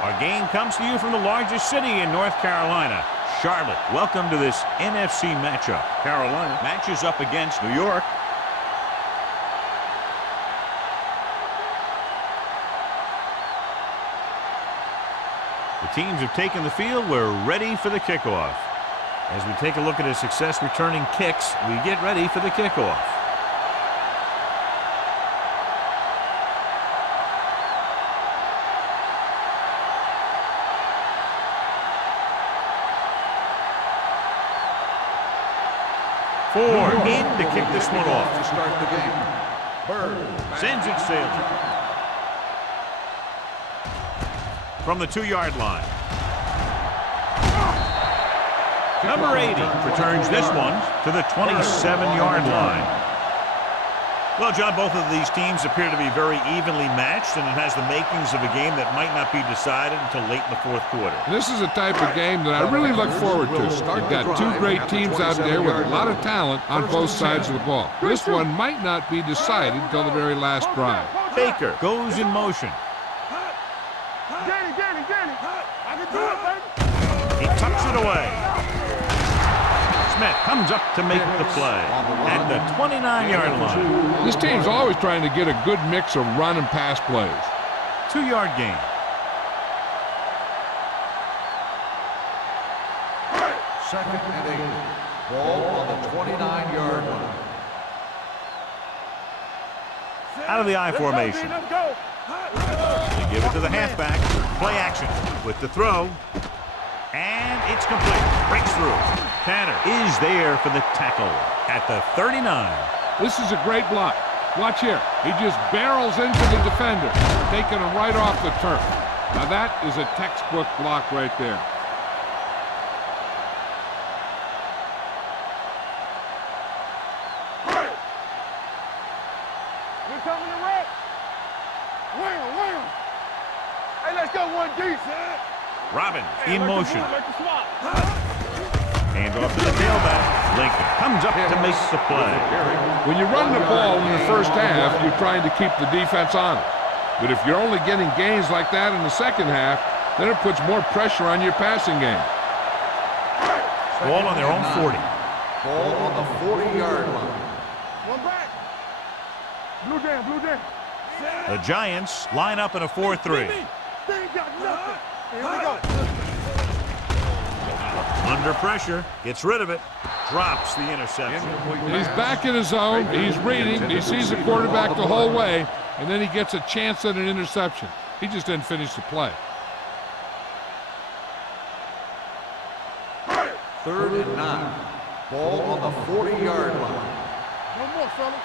Our game comes to you from the largest city in North Carolina, Charlotte. Welcome to this NFC matchup. Carolina matches up against New York. The teams have taken the field. We're ready for the kickoff. As we take a look at his success returning kicks, we get ready for the kickoff. Ford in to kick this one off. To start the game. Bird sends it sailing. From the 2-yard line. Number 80 returns this one to the 27-yard line. Well, John, both of these teams appear to be very evenly matched, and it has the makings of a game that might not be decided until late in the fourth quarter. This is a type of game that I really look forward to. You've got two great teams out there with a lot of talent on both sides of the ball. This one might not be decided until the very last drive. Baker goes in motion. Danny, I can do it, baby. He tucks it away. Smith comes up to make the play at the 29-yard line. This team's always trying to get a good mix of run and pass plays. 2-yard gain. Second and 8. Ball on the 29-yard line. Out of the I formation. Let's go. They give it to the halfback. Play action with the throw. And it's complete. Breaks through. Tanner is there for the tackle at the 39. This is a great block. Watch here. He just barrels into the defender, taking him right off the turf. Now that is a textbook block right there. We're coming to wreck. Wham. Hey, let's go 1D, son. Robbins in motion. Hand off to the tailback. Lincoln comes up to make the play. When you run the ball in the first half, you're trying to keep the defense honest. But if you're only getting gains like that in the second half, then it puts more pressure on your passing game. Ball on their own 40. Ball on the 40-yard line. One back. Blue down. The Giants line up in a 4-3. They ain't got nothing. Here we go. Under pressure, gets rid of it, drops the interception. He's back in his zone. He's reading. He sees the quarterback the whole way, and then he gets a chance at an interception. He just didn't finish the play. Third and 9. Ball on the 40-yard line. No more, fella.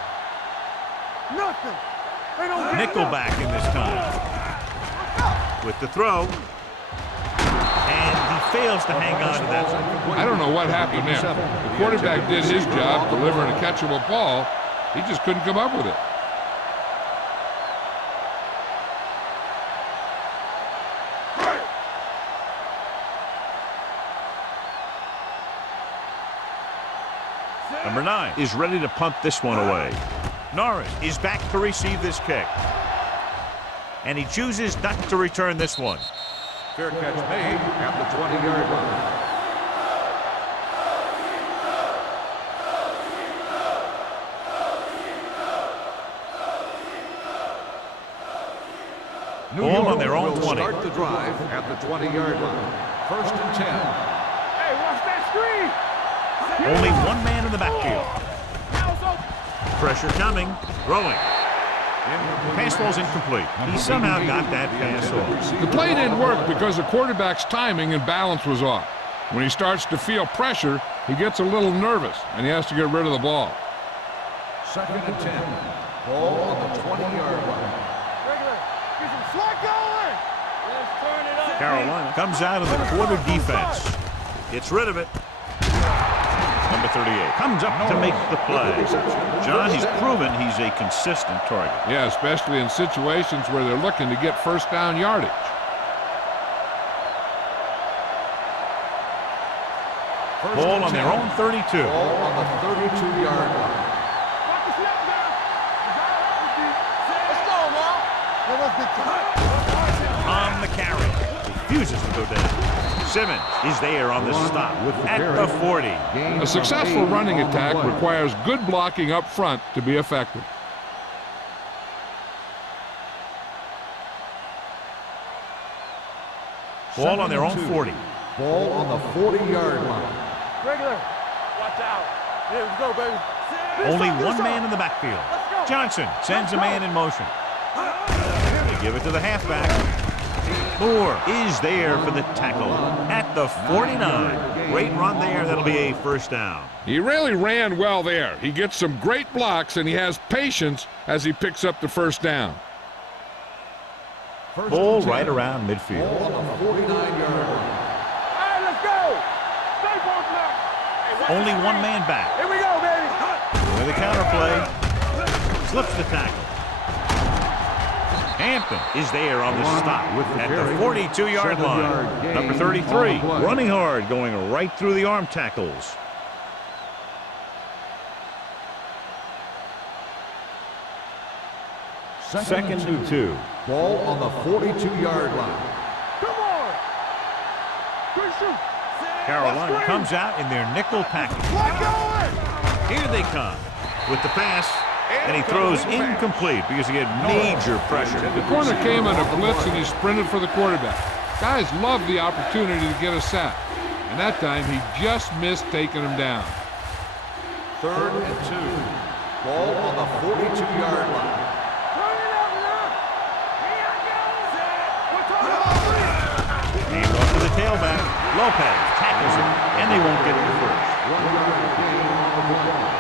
Nothing. They don't get Nickelback in this time. With the throw. And he fails to hang on to that. I don't know what happened there. The quarterback did his job delivering a catchable ball. He just couldn't come up with it. Number 9 is ready to punt this one away. Norris is back to receive this kick. And he chooses not to return this one. Fair catch made at the 20-yard line. Ball on their own 20. Start the drive at the 20-yard line. First and 10. Hey, watch that screen. Only one man in the backfield. Pressure coming. Throwing. Pass ball's incomplete. He somehow got that pass off. The play didn't work because the quarterback's timing and balance was off. When he starts to feel pressure, he gets a little nervous, and he has to get rid of the ball. Second and 10. Ball on the 20-yard line. Get some slack going. Let's turn it up. Carolina comes out of the quarter defense. Gets rid of it. Number 38 comes up to make the play. John, he's proven he's a consistent target. Yeah, especially in situations where they're looking to get first down yardage. Ball on their own 32. Ball on the 32-yard line. Lock the snap down. Let's go, man. Let's get to it. On the carry. refuses to go down. Simmons is there on the stop at the 40. A successful running attack requires good blocking up front to be effective. Ball on their own 40. Ball on the 40-yard line. Regular. Watch out. Here we go, baby. Only one man in the backfield. Johnson sends a man in motion. They give it to the halfback. Moore is there for the tackle at the 49. Great run there. That'll be a first down. He really ran well there. He gets some great blocks, and he has patience as he picks up the first down. Ball right around midfield. Ball on the 49-yard line. All right, let's go. Stay focused now. Only one man back. Here we go, baby. With a counter play. Slips the tackle. Hampton is there on the stop at the 42-yard line. Number 33, running hard, going right through the arm tackles. Second and 2. Ball on the 42-yard line. Come on. Good shoot. Carolina comes out in their nickel package. What going? Here they come with the pass, and he throws incomplete because he had major pressure. The corner came on a blitz, and he sprinted for the quarterback. Guys love the opportunity to get a sack, and that time he just missed taking him down. Third and 2. Ball on the 42-yard line. Hand off to the tailback. Lopez tackles him, and they won't get it the first. 1-yard gain on the ball.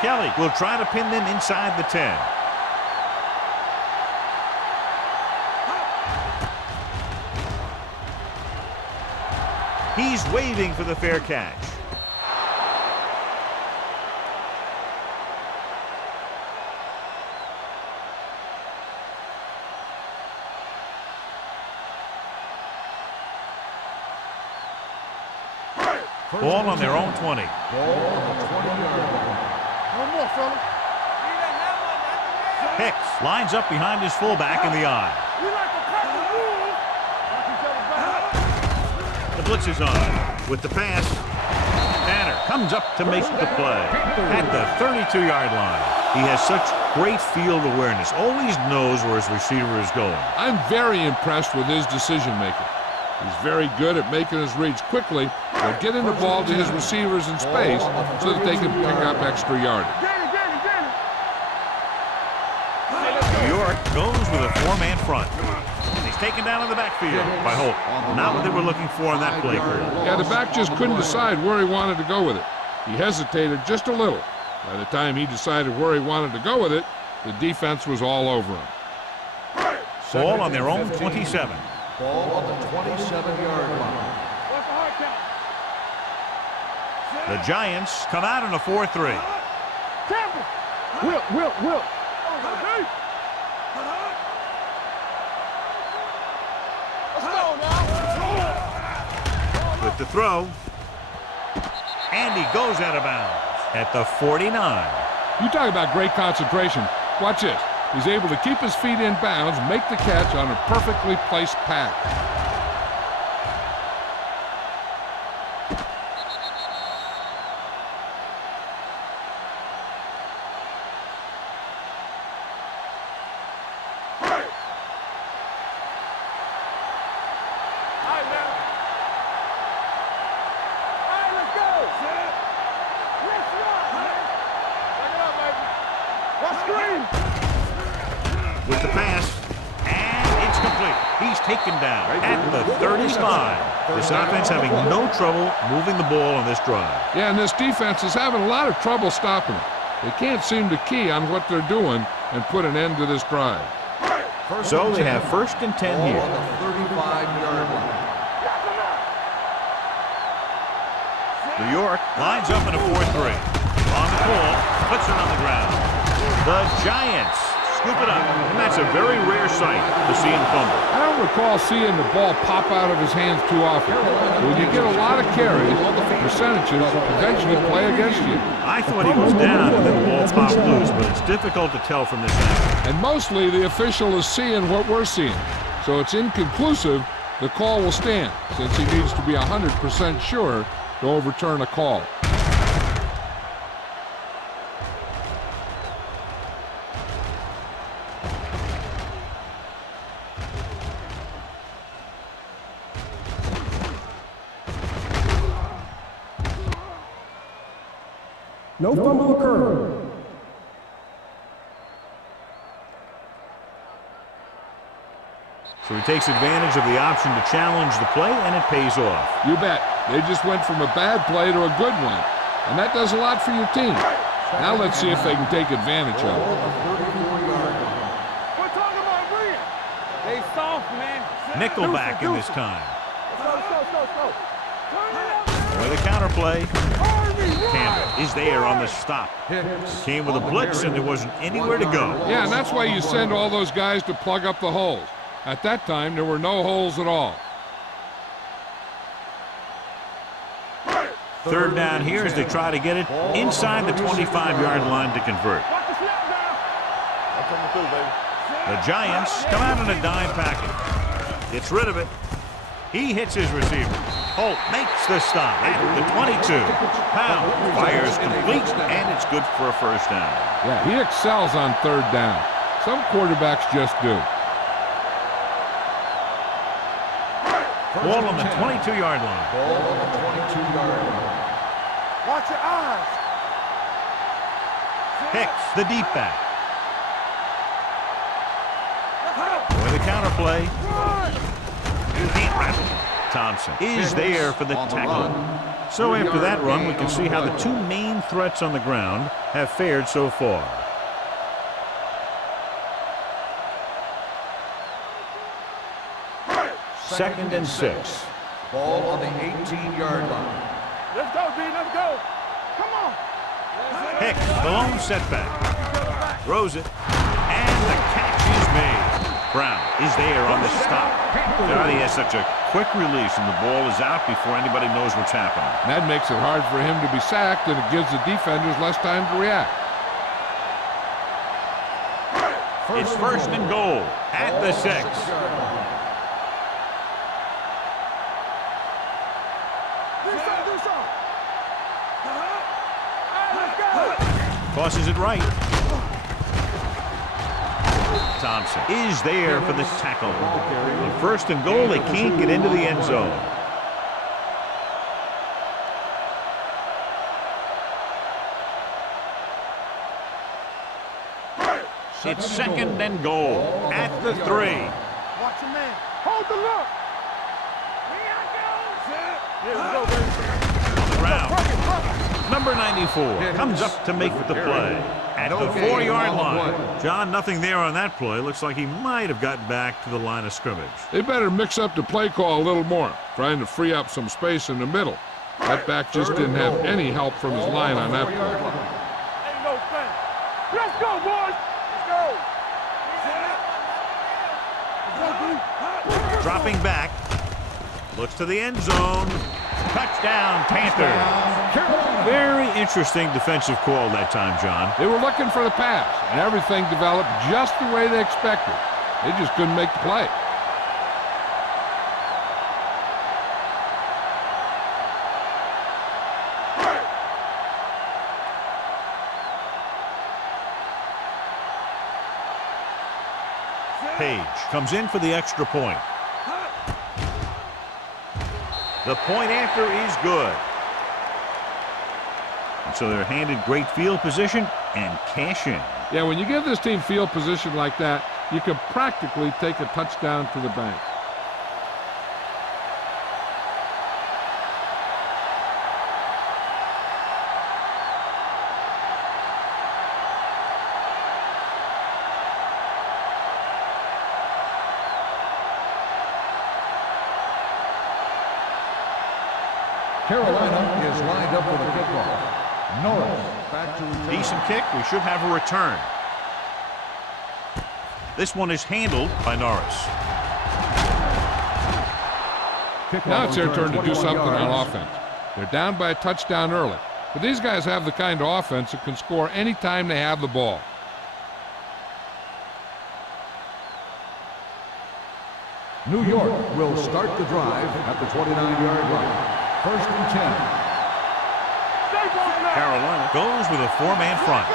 Kelly will try to pin them inside the 10. He's waving for the fair catch. Ball on their own 20. Ball on the 20-yard line. One more, fella. Hicks lines up behind his fullback in the eye. We like to crack the rules. Knock each other back. The blitz is on with the pass. Tanner comes up to make the play at the 32-yard line. He has such great field awareness, always knows where his receiver is going. I'm very impressed with his decision-making. He's very good at making his reads quickly and getting the ball to his receivers in space so that they can pick up extra yardage. New York goes with a four-man front. He's taken down in the backfield by Holt. Not what they were looking for on that play call. Yeah, the back just couldn't decide where he wanted to go with it. He hesitated just a little. By the time he decided where he wanted to go with it, the defense was all over him. Ball on their own 27. Ball on the 27-yard line. The Giants come out in a 4-3. Will. Let's go now. With the throw. And he goes out of bounds at the 49. You talk about great concentration. Watch this. He's able to keep his feet in bounds, make the catch on a perfectly placed pass. With the pass, and it's complete. He's taken down at the 35. This offense having no trouble moving the ball on this drive. Yeah, and this defense is having a lot of trouble stopping it. They can't seem to key on what they're doing and put an end to this drive. So they have first and 10 here. On the 35-yard line. New York lines up in a 4-3. On the pull, puts it on the ground. The Giants scoop it up. that's a very rare sight to see him fumble. I don't recall seeing the ball pop out of his hands too often. When you get a lot of carries, percentages eventually play against you. I thought he was down and then the ball popped loose, but it's difficult to tell from this angle. And mostly the official is seeing what we're seeing. So it's inconclusive. The call will stand since he needs to be 100% sure to overturn a call. No fumble occurred. So he takes advantage of the option to challenge the play, and it pays off. You bet. They just went from a bad play to a good one. And that does a lot for your team. Now let's see if they can take advantage of it. We're talking about Green. They soft, man. Nickelback in this time. Go. Turn it up. With a counterplay. Campbell is there on the stop. Came with a blitz, and there wasn't anywhere to go. Yeah, and that's why you send all those guys to plug up the holes. At that time, there were no holes at all. Third down here as they try to get it inside the 25-yard line to convert. The Giants come out in a dime package. Gets rid of it. He hits his receiver. Holt makes the stop at the 22. Pound fires complete, and it's good for a first down. Yeah, he excels on third down. Some quarterbacks just do. Ball on the 22-yard line. Ball on the 22-yard line. Watch your eyes. Hicks, the deep back. With a counterplay. Can't rattle. Thompson is there for the tackle. So after that run, we can see how the two main threats on the ground have fared so far. Second and 6. Ball on the 18-yard line. Let's go, B. Let's go. Come on. Hicks, the lone setback. Throws it. And the catch is made. Brown is there on the stop. God, he has such a quick release, and the ball is out before anybody knows what's happening. That makes it hard for him to be sacked, and it gives the defenders less time to react. It's first and goal at the 6. Tosses it right. Thompson is there for the tackle. On first and goal, they can't get into the end zone. It's second and goal at the 3. Watch your man. Hold the look. Here we go, baby. Round. Number 94 comes up to make the play at the 4-yard line. John, nothing there on that play. Looks like he might have gotten back to the line of scrimmage. They better mix up the play call a little more, trying to free up some space in the middle. That back just didn't have any help from his line on that play. Ain't no thing. Let's go, boys. Let's go. Dropping back. Looks to the end zone. Touchdown, Panthers. Very interesting defensive call that time, John. They were looking for the pass, and everything developed just the way they expected. They just couldn't make the play. Page comes in for the extra point. The point after is good. And so they're handed great field position and cash in. Yeah, when you give this team field position like that, you can practically take a touchdown to the bank. Carolina is lined up for the kickoff. Norris back to return. Decent kick. We should have a return. This one is handled by Norris. Now it's their turn to do something on offense. They're down by a touchdown early. But these guys have the kind of offense that can score any time they have the ball. New York will start the drive at the 29-yard line. 1st and 10. Carolina goes with a 4-man front.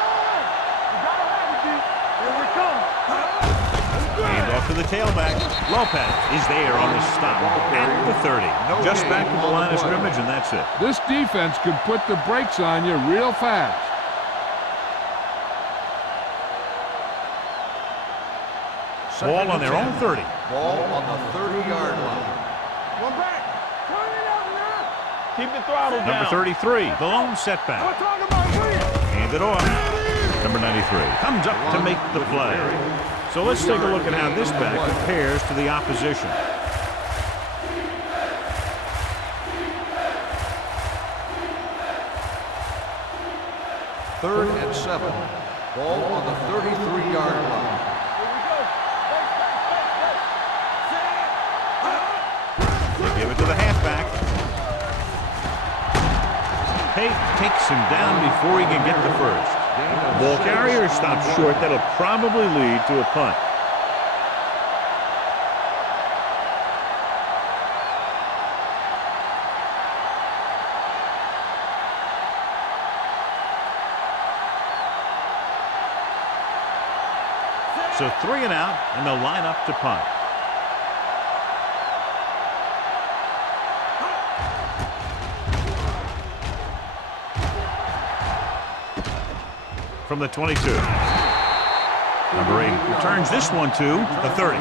Hand off to the tailback. Lopez is there on the stop at the 30. Just back to the line of scrimmage, and that's it. This defense can put the brakes on you real fast. Ball on their own 30. Ball on the 30-yard line. One back. Turn it out now. Keep the throttle down. Number 33, the lone setback. We're talking about Hand it off. Number 93 comes up to make the play. So let's take a look at how this back compares to the opposition. Third and 7. Ball on the 33-yard line. They give it to the halfback. Pate takes him down before he can get the first. Ball carrier stops short. That'll probably lead to a punt. So 3 and out, and they'll line up to punt. From the 22. Number 8 returns this one to the 30.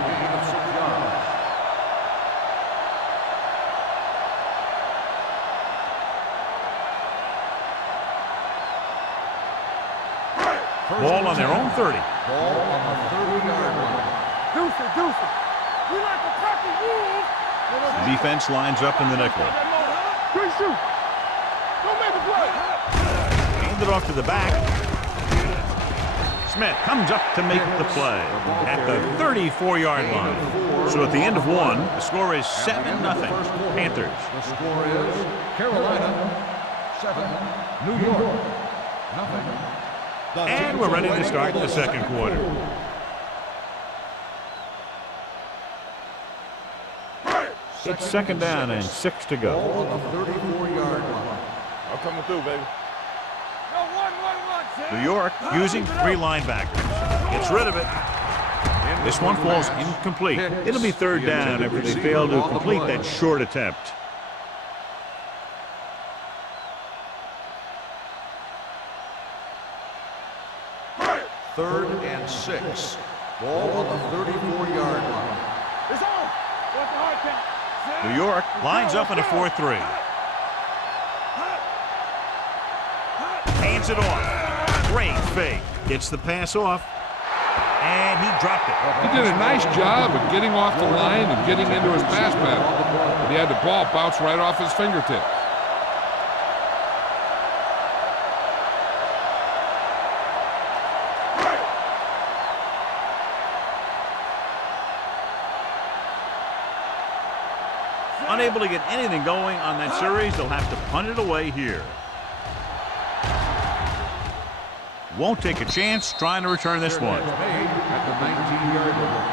Ball on their own 30. Ball on the 30-yard line. Deuce it. We like to practice rules. Defense lines up in the nickel. Good shoot. Don't make a play. Hand it off to the back. Smith comes up to make the play at the 34-yard line. So at the end of one, the score is 7-0 Panthers. The score is Carolina 7, New York nothing. And we're ready to start the second quarter. It's 2nd down and 6 to go. Ball on the 34-yard line. I'm coming through, baby. No, one. New York using 3 linebackers. Gets rid of it. This one falls incomplete. It'll be 3rd down after they fail to complete that short attempt. Third and 6. Ball on the 34-yard line. It's on. What's the hard count? New York lines up in a 4-3. Hands it off. Great fake. Gets the pass off. And he dropped it. He did a nice job of getting off the line and getting into his pass pattern. But he had the ball bounce right off his fingertips. Unable to get anything going on that series, they'll have to punt it away here. Won't take a chance trying to return this one. Made at the 19-yard line.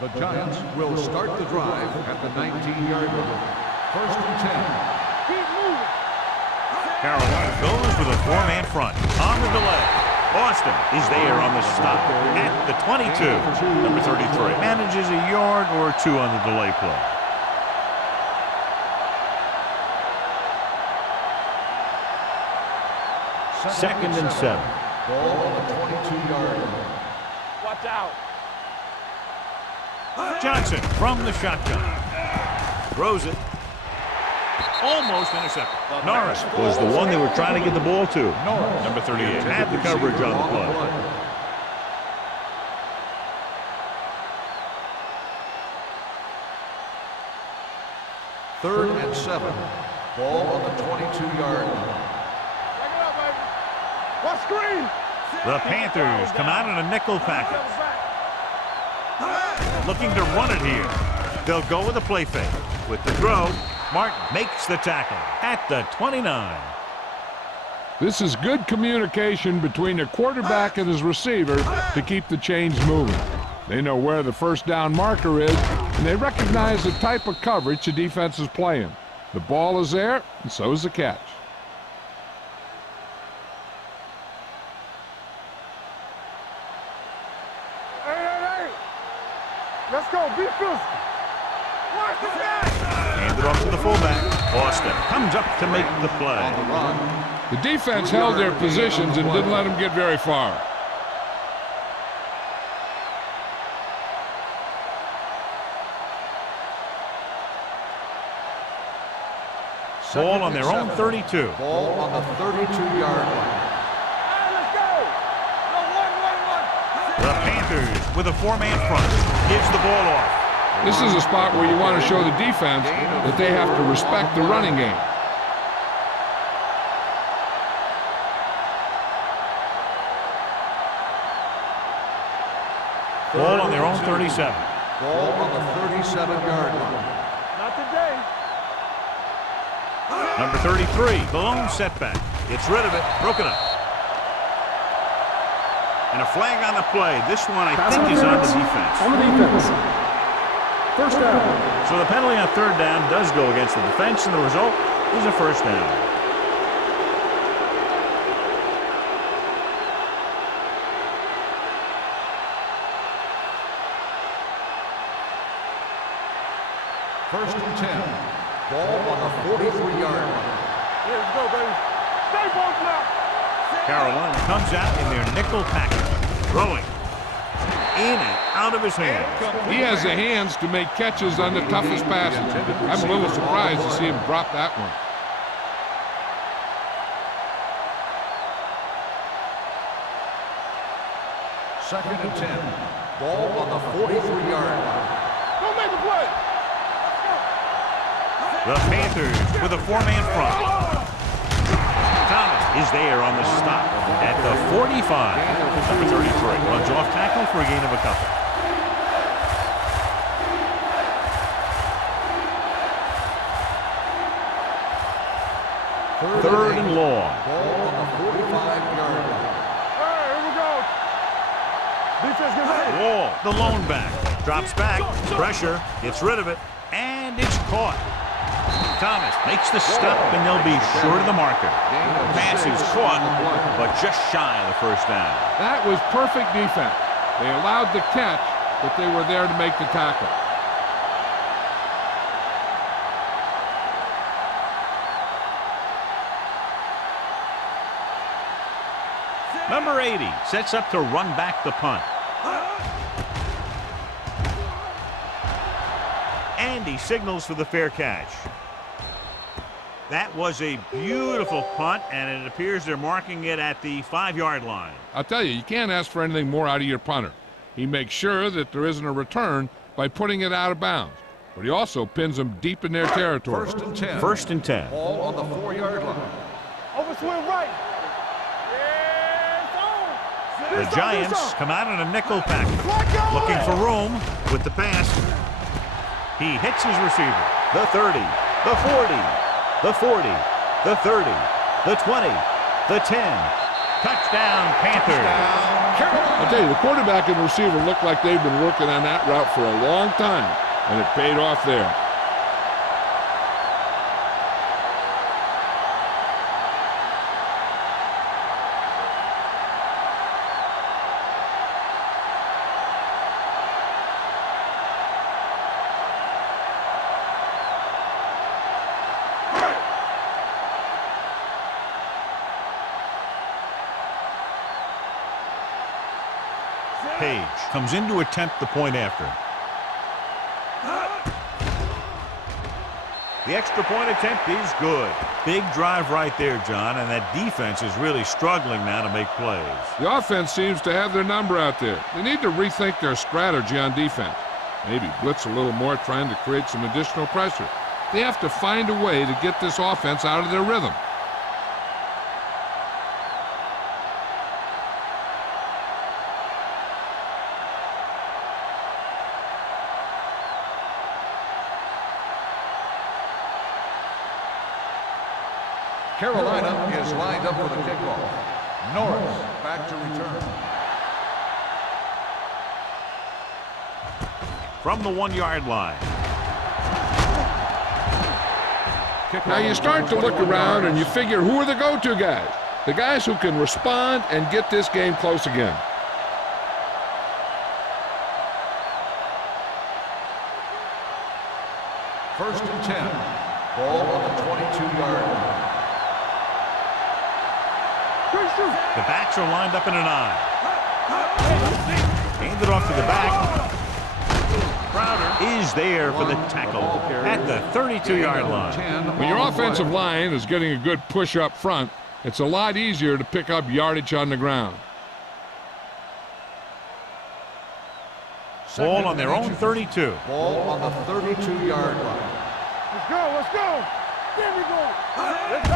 The Giants will start the drive at the 19-yard line. 1st and 10. Keep moving. Carolina goes with a 4-man front. On the delay, Boston is there on the stop at the 22. Number 33 manages a yard or 2 on the delay play. Second and 7. Ball on the 22-yard line. Watch out. Johnson from the shotgun. Throws it. Almost intercepted. Norris was the one they were trying to get the ball to. Number 38 had the coverage on the play. Third and 7. Ball on the 22-yard line. Back it up, baby. What screen? The Panthers come out in a nickel package. Looking to run it here. They'll go with a play fake. With the throw, Martin makes the tackle at the 29. This is good communication between the quarterback and his receiver to keep the chains moving. They know where the first down marker is, and they recognize the type of coverage the defense is playing. The ball is there, and so is the catch. Hey. Let's go. Be physical. Watch the back. Hand it off to the fullback. Austin comes up to make the play. On the run. The defense held their positions and didn't let them get very far. Ball on their own 32. Ball on the 32-yard line. Let's go. No, 1. The Panthers with a 4-man front. Gives the ball off. This is a spot where you want to show the defense that they have to respect the running game. Ball on their own 37. Ball on the 37-yard line. Not today. Number 33, the lone setback. Gets rid of it, broken up. And a flag on the play. This one, I think, is on the defense. On the defense. First down. So the penalty on third down does go against the defense, and the result is a first down. First and 10. Ball on the 43-yard line. Here we go, baby. Stay both now. Carolina comes out in their nickel package. Throwing. In and out of his hands. He has the hands to make catches on the toughest passes. I'm a little surprised to see him drop that one. Second and 10. Ball on the 43-yard line. Don't make the play. The Panthers with a 4-man front. Thomas is there on the stop at the 45. Number 33 runs off tackle for a gain of a couple. Third and long. Ball on the 45-yard line. Hey, here we go. Defense gets ready. Wall, the lone back, drops back, pressure, gets rid of it, and it's caught. Thomas makes the stop, and they'll be short of the marker. Pass is caught, but just shy of the first down. That was perfect defense. They allowed the catch, but they were there to make the tackle. Number 80 sets up to run back the punt. And he signals for the fair catch. That was a beautiful punt, and it appears they're marking it at the 5-yard line. I'll tell you can't ask for anything more out of your punter. He makes sure that there isn't a return by putting it out of bounds, but he also pins them deep in their territory. First and 10. First and 10. Ball on the 4-yard line. Overswing right. The Giants come out in a nickel package, looking for room with the pass. He hits his receiver. The 30, the 40, the 40, the 30, the 20, the 10. Touchdown, Panthers. I'll tell you, the quarterback and receiver look like they've been working on that route for a long time, and it paid off there. Page comes in to attempt the point after. The extra point attempt is good. Big drive right there, John, and that defense is really struggling now to make plays. The offense seems to have their number out there. They need to rethink their strategy on defense. Maybe blitz a little more, trying to create some additional pressure. They have to find a way to get this offense out of their rhythm. Carolina is lined up for the kickoff. Norris back to return. From the 1-yard line. Now you start to look around and you figure, who are the go-to guys? The guys who can respond and get this game close again. First and 10. Ball on the 22-yard line. The backs are lined up in an I. Handed off to the back. Crowder is there for the tackle at the 32-yard line. When your offensive line is getting a good push up front, it's a lot easier to pick up yardage on the ground. Ball on their own 32. Ball on the 32-yard line. Let's go, let's go. There we go.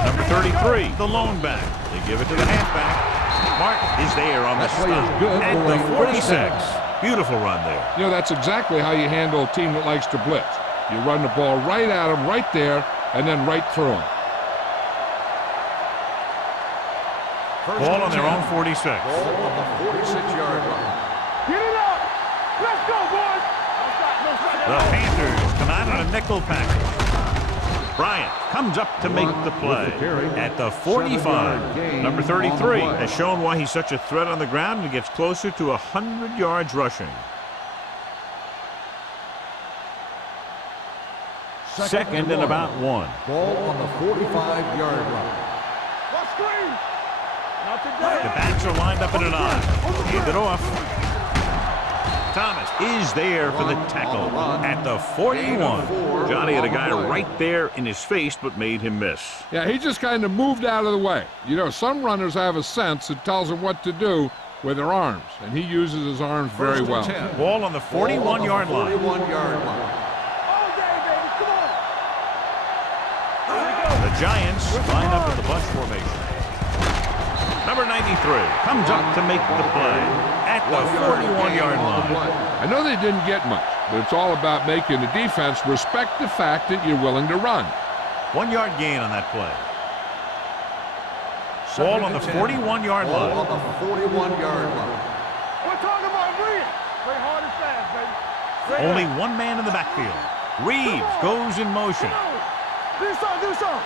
Number 33, the lone back. They give it to the halfback. Martin is there on the stop at the 46. Beautiful run there. You know, that's exactly how you handle a team that likes to blitz. You run the ball right at them, right there, and then right through them. Ball on their own 46. Ball on the 46-yard line. Get it up. Let's go, boys. The Panthers come out on a nickel package. Bryant comes up to make the play at the 45. Number 33 has shown why he's such a threat on the ground and gets closer to 100 yards rushing. Second and about 1. Ball on the 45-yard line. Let's screen. Not The backs are lined up in an I. Hand it off. Thomas is there for the tackle at the 41. Johnny had a guy right there in his face but made him miss. Yeah, he just kind of moved out of the way. You know, some runners have a sense that tells them what to do with their arms, and he uses his arms very well. Ball on the 41-yard line. 41-yard line. All day, baby. Come on. The Giants line up in the bunch formation. Number 93 comes up to make the play at the 41-yard line. I know they didn't get much, but it's all about making the defense respect the fact that you're willing to run. 1-yard gain on that play. Ball on the 41-yard line. Ball on the 41-yard line. We're talking about Reed. Play hard and fast, baby. Only one man in the backfield. Reeves goes in motion. Do something.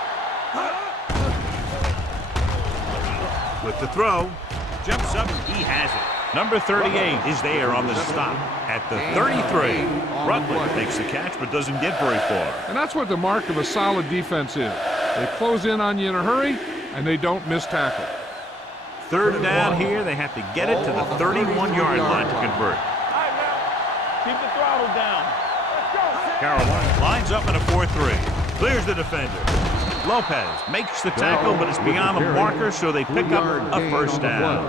With the throw, jumps up, he has it. Number 38 is there on the stop at the 33. Rutledge makes the catch but doesn't get very far. And that's what the mark of a solid defense is. They close in on you in a hurry, and they don't miss tackle. Third down here, they have to get it to the 31-yard line to convert. All right, now. Keep the throttle down. Let's go. Carolina lines up in a 4-3. Clears the defender. Lopez makes the tackle, but it's beyond the marker, so they pick up a first down.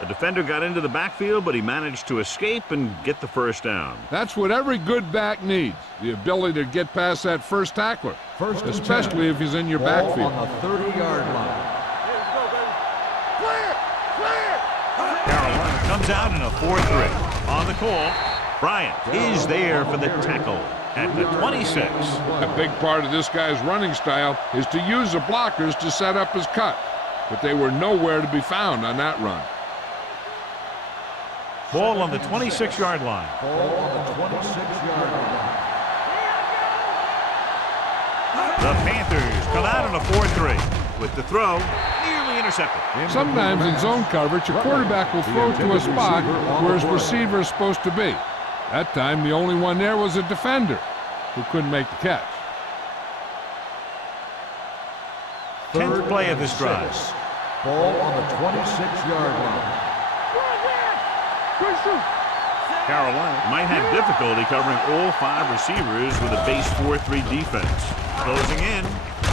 The defender got into the backfield, but he managed to escape and get the first down. That's what every good back needs, the ability to get past that first tackler, especially if he's in your backfield. On the 30-yard line. Carolina comes out in a 4-3. On the call, Bryant is there for the tackle at the 26. A big part of this guy's running style is to use the blockers to set up his cut, but they were nowhere to be found on that run. Ball on the 26-yard line. Ball on the 26-yard line. The Panthers come out in a 4-3 with the throw nearly intercepted. Sometimes in zone coverage, a quarterback will throw to a spot where his receiver is supposed to be. That time, the only one there was a defender who couldn't make the catch. 10th play of this drive. Ball on the 26-yard line. Carolina might have difficulty covering all 5 receivers with a base 4-3 defense. Closing in,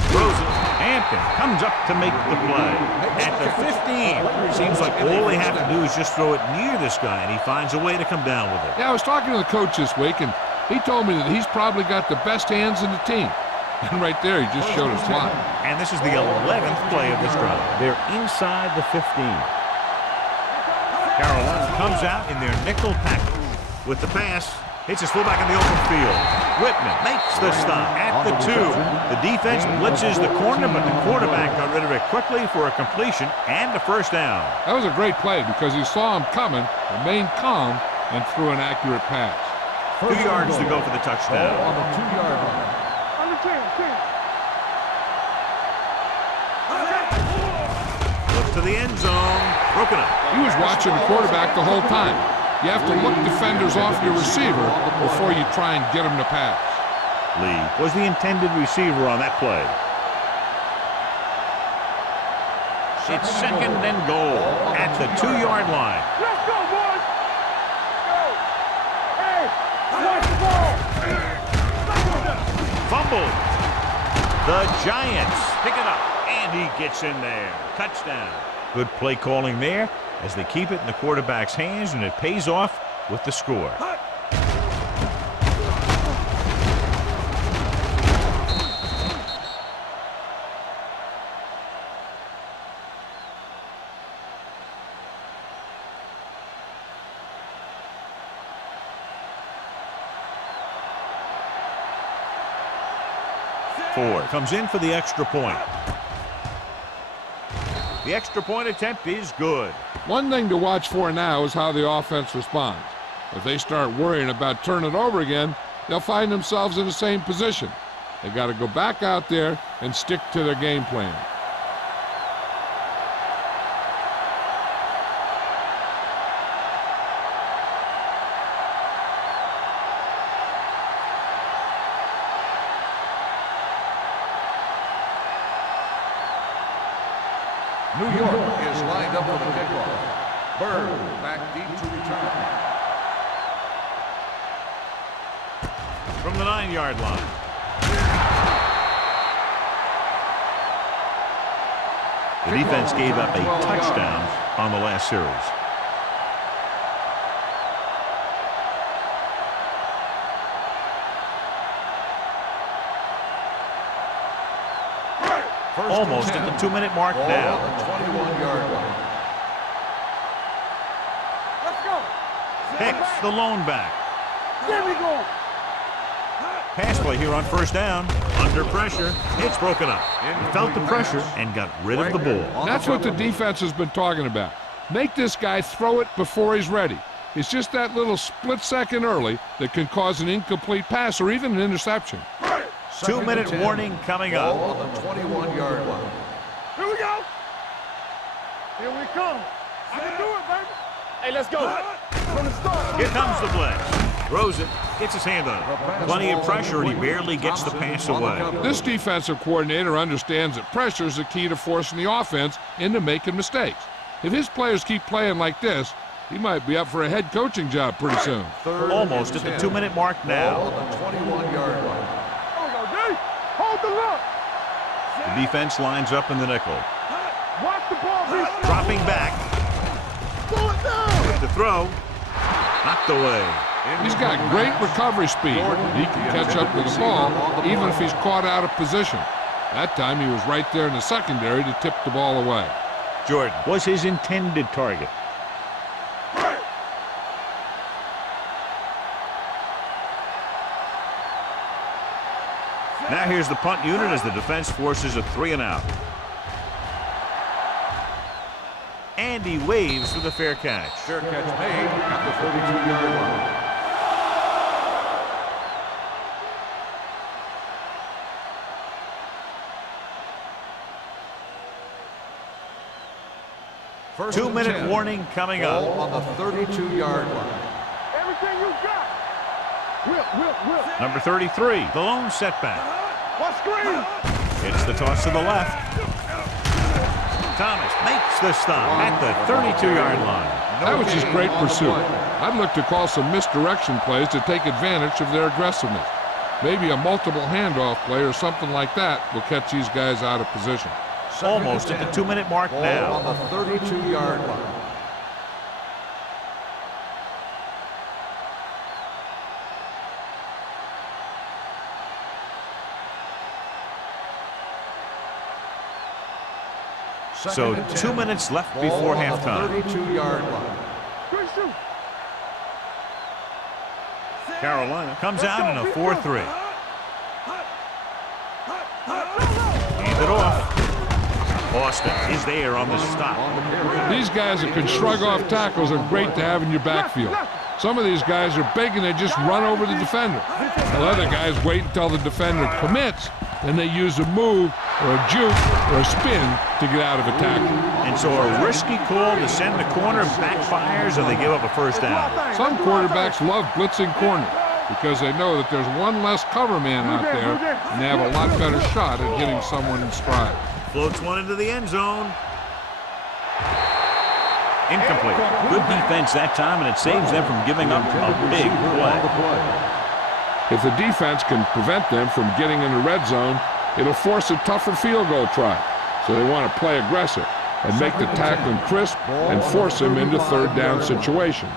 throws it. Hampton comes up to make the play at the 15. Seems like all they have to do is just throw it near this guy, and he finds a way to come down with it. Yeah, I was talking to the coach this week, and he told me that he's probably got the best hands in the team. And right there, he just showed his fly. And this is the 11th play of this drive. They're inside the 15. Carolina comes out in their nickel package. With the pass, hits his fullback in the open field. Whitman makes the stop at the 2. The defense blitzes the corner, but the quarterback got rid of it quickly for a completion and a first down. That was a great play because he saw him coming, remained calm, and threw an accurate pass. 2 yards to go for the touchdown. On the 2-yard line. Under 10. Looks to the end zone. Broken up. He was watching the quarterback the whole time. You have to look defenders off your receiver before you try and get him to pass. Lee was the intended receiver on that play. It's second and goal at the 2-yard line. Let's go, boys. Go. Hey, watch the ball. Fumbled. The Giants pick it up, and he gets in there. Touchdown. Good play calling there as they keep it in the quarterback's hands, and it pays off with the score. Ford comes in for the extra point. The extra point attempt is good. One thing to watch for now is how the offense responds. If they start worrying about turning it over again, they'll find themselves in the same position. They got to go back out there and stick to their game plan. New York is lined up for the kickoff. Bird back deep to return. From the 9-yard line. The defense gave up a touchdown on the last series. Almost at the 2-minute mark now. On the 21-yard line. Let's go. Hicks, the lone back. There we go. Pass play here on first down. Under pressure. It's broken up. He felt the pressure and got rid of the ball. That's what the defense has been talking about. Make this guy throw it before he's ready. It's just that little split second early that can cause an incomplete pass or even an interception. 2-minute warning coming up. On the 21-yard line. Here we go. Here we come. I can do it, baby. Hey, let's go. From the start. Here comes the blitz. Throws it. Gets his hand on it. Plenty of pressure, and he barely gets the pass away. This defensive coordinator understands that pressure is the key to forcing the offense into making mistakes. If his players keep playing like this, he might be up for a head coaching job pretty soon. Almost at the 2-minute mark now. On the 21-yard line. Hold the look. The defense lines up in the nickel. Watch the ball be Dropping back. Pull it down. With the throw. Knocked away. He's got great recovery speed. He can catch up with the ball even if he's caught out of position. That time he was right there in the secondary to tip the ball away. Jordan was his intended target. Now here's the punt unit as the defense forces a 3-and-out. And he waves for the fair catch. Fair catch made at the 32-yard line. First 2-minute warning coming Ball up. on the 32-yard line. everything you got. Whip. Number 33, the lone setback. What screen? It's the toss to the left. Thomas makes the stop at the 32-yard line. That was just great pursuit. I'd look to call some misdirection plays to take advantage of their aggressiveness. Maybe a multiple handoff play or something like that will catch these guys out of position. Almost at the 2-minute mark Ball now. on the 32-yard line. So 2 minutes left before halftime. 32-yard line. Carolina comes out in a 4-3. Hand it off. Austin is there on the stop. These guys that can shrug off tackles are great to have in your backfield. Some of these guys are big and they just run over the defender. While other guys wait until the defender commits, and they use a move or a juke or a spin to get out of a tackle. And so a risky call to send the corner backfires and they give up a first down. Some quarterbacks love blitzing corner because they know that there's one less cover man out there and they have a lot better shot at hitting someone in stride. Floats one into the end zone. Incomplete. Good defense that time, and it saves them from giving up a big play. If the defense can prevent them from getting in the red zone, it'll force a tougher field goal try. So they want to play aggressive and make the tackling crisp and force him into third down situation.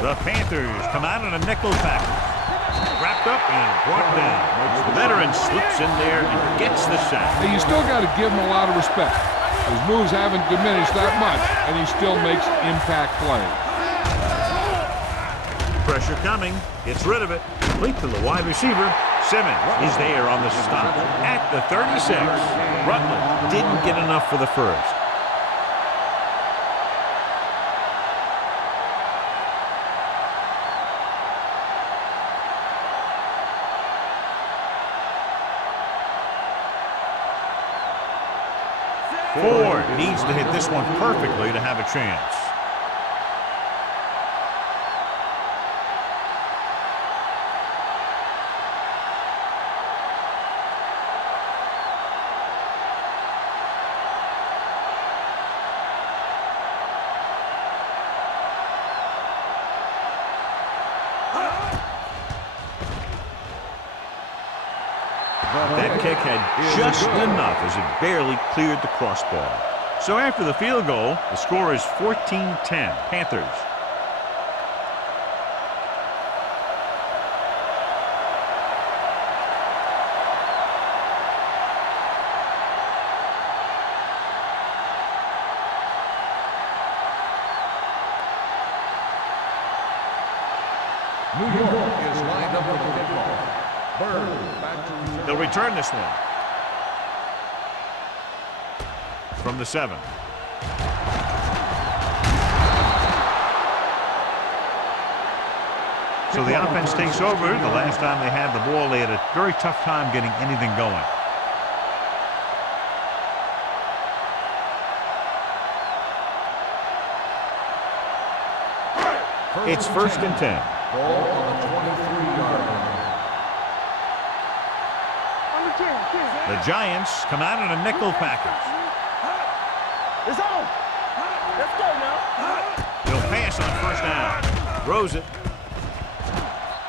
The Panthers come out in a nickel package. Wrapped up and brought down. The veteran slips in there and gets the sack. Hey, you still got to give him a lot of respect. His moves haven't diminished that much, and he still makes impact plays. Pressure coming. Gets rid of it. Complete to the wide receiver. Simmons is there on the stop at the 36. Rutland didn't get enough for the first. Ford needs to hit this one perfectly to have a chance. That kick had just enough as it barely cleared the crossbar. So after the field goal, the score is 14-10, Panthers. New York is lined up with the football. They'll return this one. From the 7. So the offense takes over. The last time they had the ball, they had a very tough time getting anything going. It's 1st and 10. Ball on the 23-yard line. The Giants come out in a nickel package. It's on. Let's go now. He'll pass on first down. Throws it.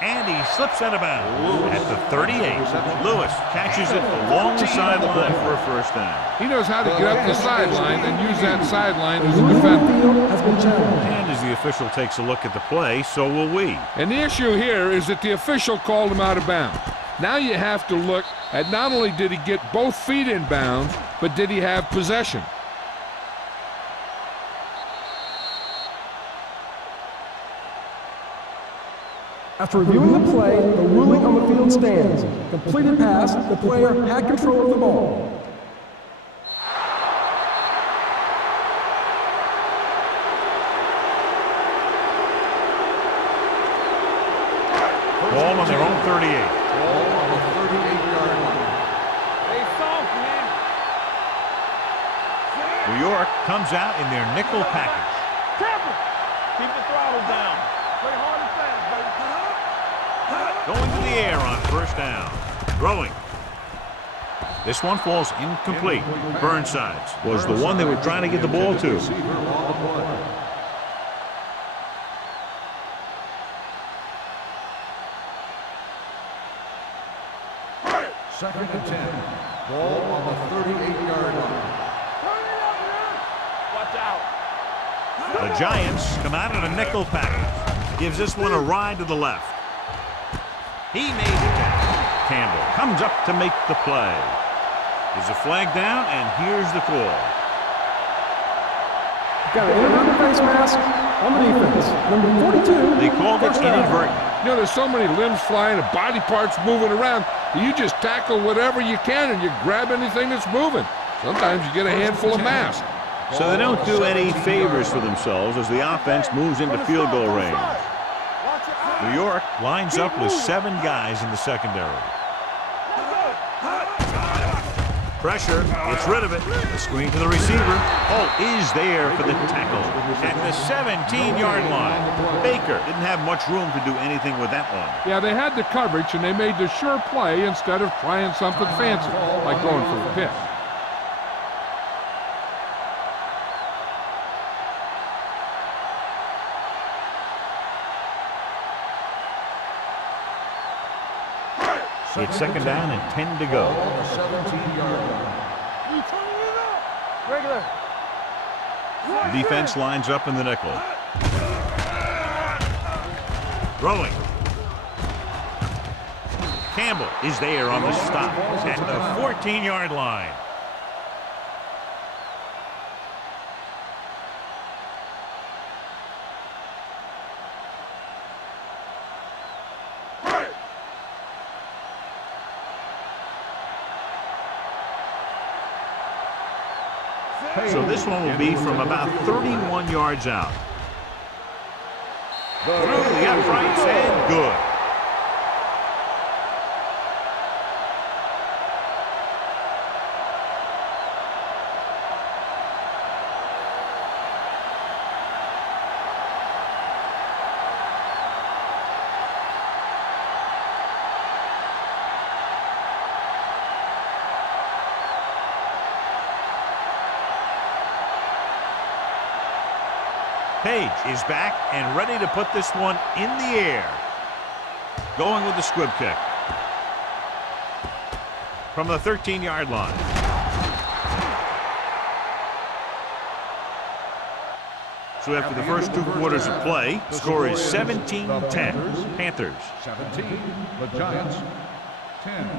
And he slips out of bounds at the 38. Lewis catches it along the sideline for a first down. He knows how to get up the sideline and use that sideline as a defender. And as the official takes a look at the play, so will we. And the issue here is that the official called him out of bounds. Now you have to look at not only did he get both feet in bounds, but did he have possession? After reviewing the play, the ruling on the field stands. Completed pass, the player had control of the ball. Ball on their own 38. Ball on the 38-yard line. Hey, soft, man. New York comes out in their nickel package. Careful. Keep the throttle down. Play hard and fast, baby. Going to the air on first down. Throwing. This one falls incomplete. Burnside's was the one they were trying to get the ball to. Second and 10. Ball on the 38-yard line. Watch out. The Giants come out in a nickel package. Gives this one a ride to the left. He made the catch. Campbell comes up to make the play. There's a flag down, and here's the call. Got an inadvertent face mask on the defense. Number 42. They called it inadvertent. You know, there's so many limbs flying and body parts moving around. You just tackle whatever you can and you grab anything that's moving. Sometimes you get a handful of masks. So they don't do any favors for themselves as the offense moves into field goal range. New York lines up with 7 guys in the secondary. Pressure, gets rid of it. The screen to the receiver. Holt is there for the tackle at the 17-yard line. Baker didn't have much room to do anything with that one. Yeah, they had the coverage and they made the sure play instead of trying something fancy, like going for a pick. It's second down and 10 to go. Regular. The defense lines up in the nickel. Throwing. Campbell is there on the stop at the 14-yard line. So this one will be from about 31 yards out. Through the uprights and good. Page is back and ready to put this one in the air. Going with the squib kick. From the 13-yard line. So after the first 2 quarters of play, the score is 17-10. Panthers. 17. The Giants 10.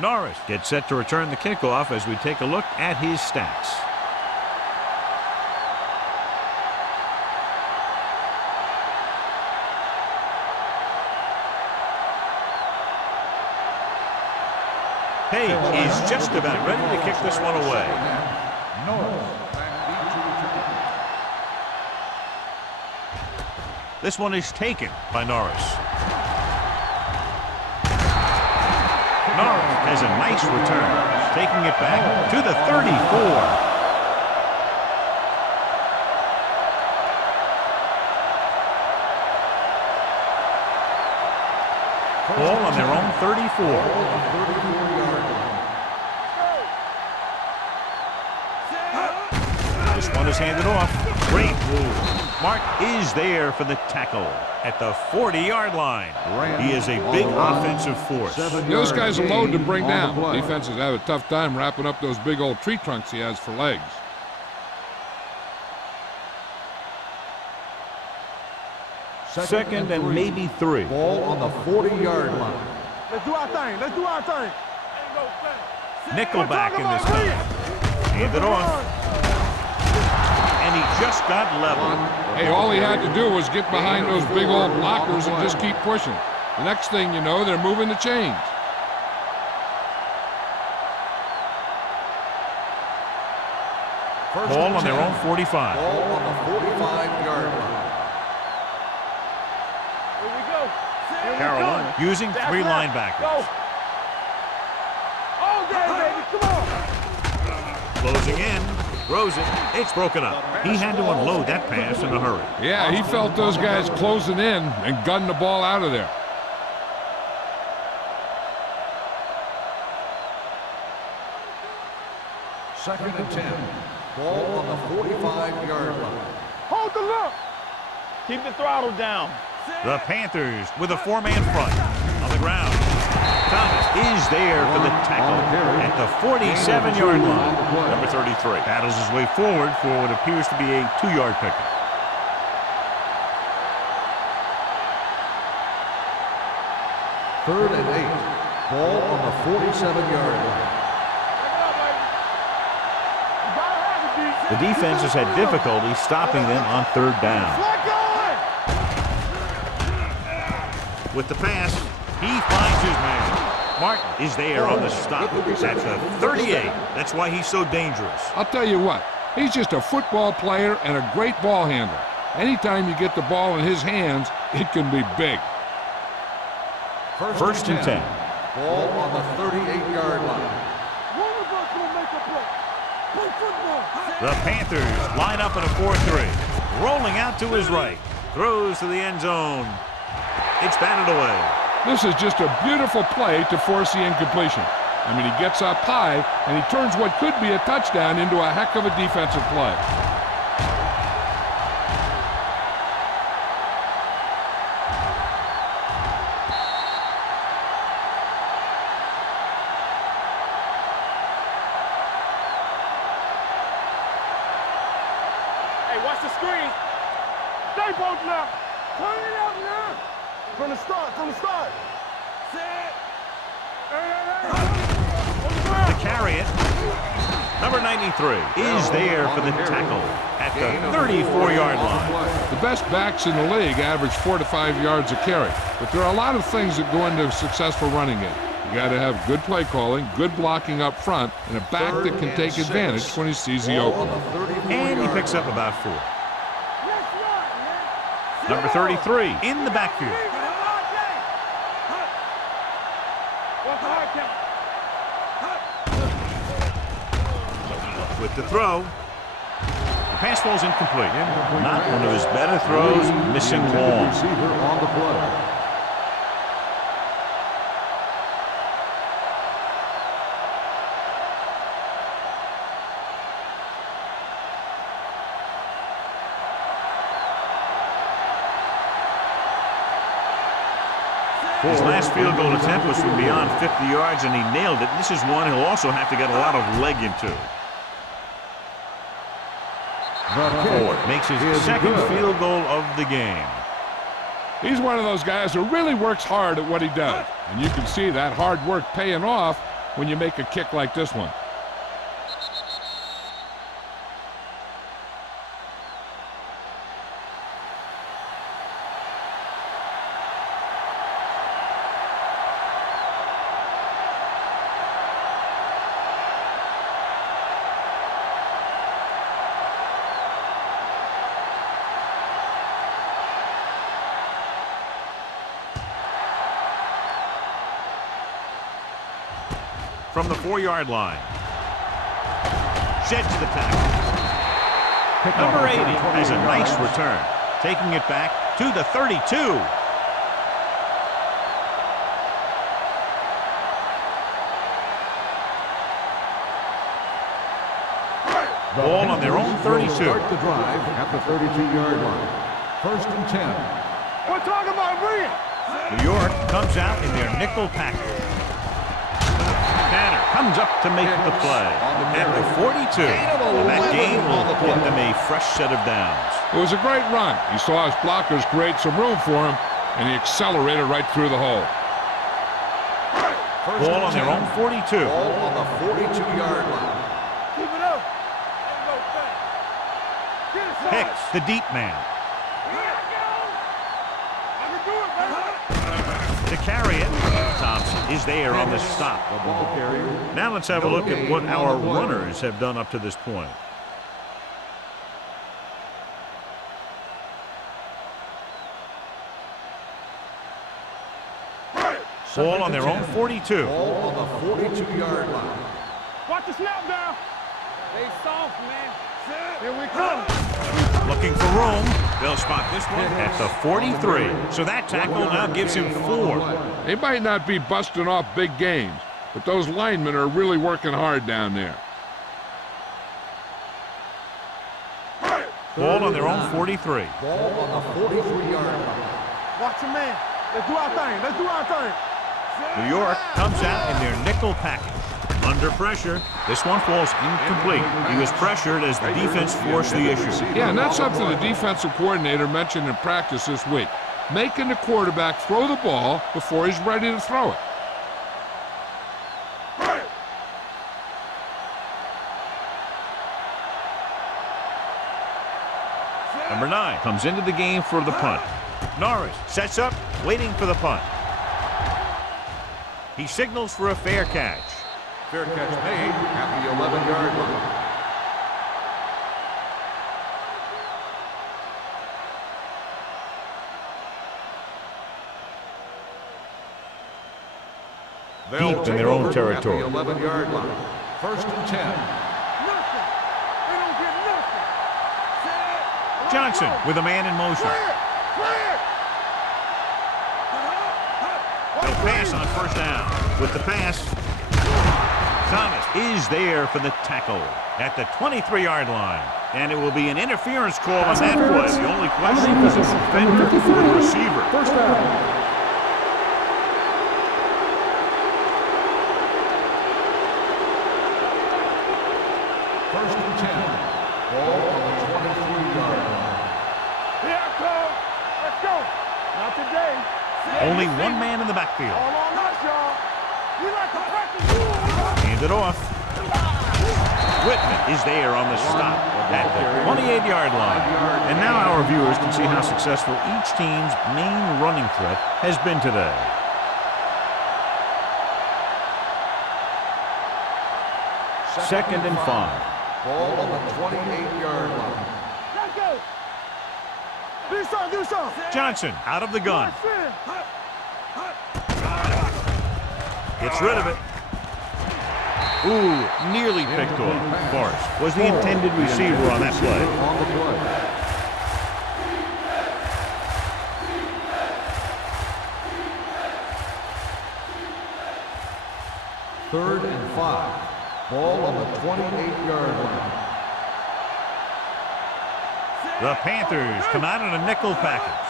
Norris gets set to return the kickoff as we take a look at his stats. Page is just about ready to kick this one away. This one is taken by Norris. Norris has a nice return, taking it back to the 34. Ball on their own 34. This one is handed off. Great move. Mark is there for the tackle at the 40-yard line. He is a big offensive force. Those guys are a load to bring down. Defenses have a tough time wrapping up those big old tree trunks he has for legs. Second and maybe 3. Ball on the 40-yard line. Let's do our thing. Let's do our thing. Nickelback in this time. Hand it off. And he just got leveled. Hey, all he had to do was get behind those big old blockers and just keep pushing. The next thing you know, they're moving the chains. Ball on their own 45. Ball on the 45-yard line. Here we go. Carolina using 3 linebackers. Go. All day, baby. Come on. Closing in. Throws it. It's broken up. He had to unload that pass in a hurry. Yeah, he felt those guys closing in and gunned the ball out of there. Second and 10. Ball on the 45-yard line. Hold the look. Keep the throttle down. The Panthers with a 4-man front on the ground. Thomas is there for the tackle at the 47-yard line. Number 33 battles his way forward for what appears to be a 2-yard pickup. Third and 8. Ball on the 47-yard line. The defense has had difficulty stopping them on third down. With the pass, he finds his man. Martin is there on the stop. That's a 38. That's why he's so dangerous. I'll tell you what, he's just a football player and a great ball handler. Anytime you get the ball in his hands, it can be big. First and 10. Ball on the 38-yard line. The Panthers line up in a 4-3. Rolling out to his right. Throws to the end zone. It's batted away. This is just a beautiful play to force the incompletion. I mean, he gets up high, and he turns what could be a touchdown into a heck of a defensive play. Hey, watch the screen. Stay both now. Turn it up now. From the start, from the start. Set. To carry it, number 93 is there for the tackle at the 34-yard line. The best backs in the league average 4 to 5 yards a carry, but there are a lot of things that go into a successful running game. You got to have good play calling, good blocking up front, and a back that can take advantage when he sees the opening. And he picks up about 4. Number 33 in the backfield. With the throw, the pass falls incomplete. Not one of his better throws, missing long. Receiver on the play. His last field goal attempt was from beyond 50 yards, and he nailed it. This is one he'll also have to get a lot of leg into. Ford makes his second field goal of the game. He's one of those guys who really works hard at what he does, and you can see that hard work paying off when you make a kick like this one. From the 4-yard line. Shed to the tackle. Number 80 has a nice return. Taking it back to the 32. Ball on their own 32. Start the drive at the 32-yard line. First and 10. We're talking about brilliant. New York comes out in their nickel package. Tanner comes up to make the play at the 42. And that gain will put them a fresh set of downs. It was a great run. He saw his blockers create some room for him, and he accelerated right through the hole. Ball on their own 42. Ball on the 42-yard line. Keep it up. Hicks, the deep man. To carry it, Thompson is there on the stop. The ball carrier. Now let's have a look at what our runners have done up to this point. Ball on their own 42. Ball on the 42-yard line. Watch the snap down. Stay soft, man. Here we come. Looking for room. They'll spot this one at the 43. So that tackle now gives him 4. They might not be busting off big games, but those linemen are really working hard down there. Ball on their own 43. Ball on the 43-yard line. Watch your man. Let's do our thing. Let's do our thing. New York comes out in their nickel package. Under pressure, this one falls incomplete. He was pressured as the defense forced the issue. Yeah, and that's something the defensive coordinator mentioned in practice this week. Making the quarterback throw the ball before he's ready to throw it. comes into the game for the punt. Norris sets up, waiting for the punt. He signals for a fair catch. Fair catch made at the 11-yard line. Deep in their own territory. At the 11-yard line. 1st and 10. Nothing. They don't get nothing. Set. Johnson with a man in motion. Clear. He'll pass on 1st down. With the pass, Thomas is there for the tackle at the 23-yard line. And it will be an interference call on that play. The only question is the defender or the receiver. 1st down. Only one man in the backfield. Hand it off. Whitman is there on the stop at the 28-yard line. And now our viewers can see how successful each team's main running threat has been today. Second and 5. Ball on the 28-yard line. Let's go. Do something. Johnson out of the gun. Gets rid of it. Ooh, nearly picked off. Forrest was the intended receiver on that play. On the play. Third and 5. Ball on the 28-yard line. The Panthers come out in a nickel package.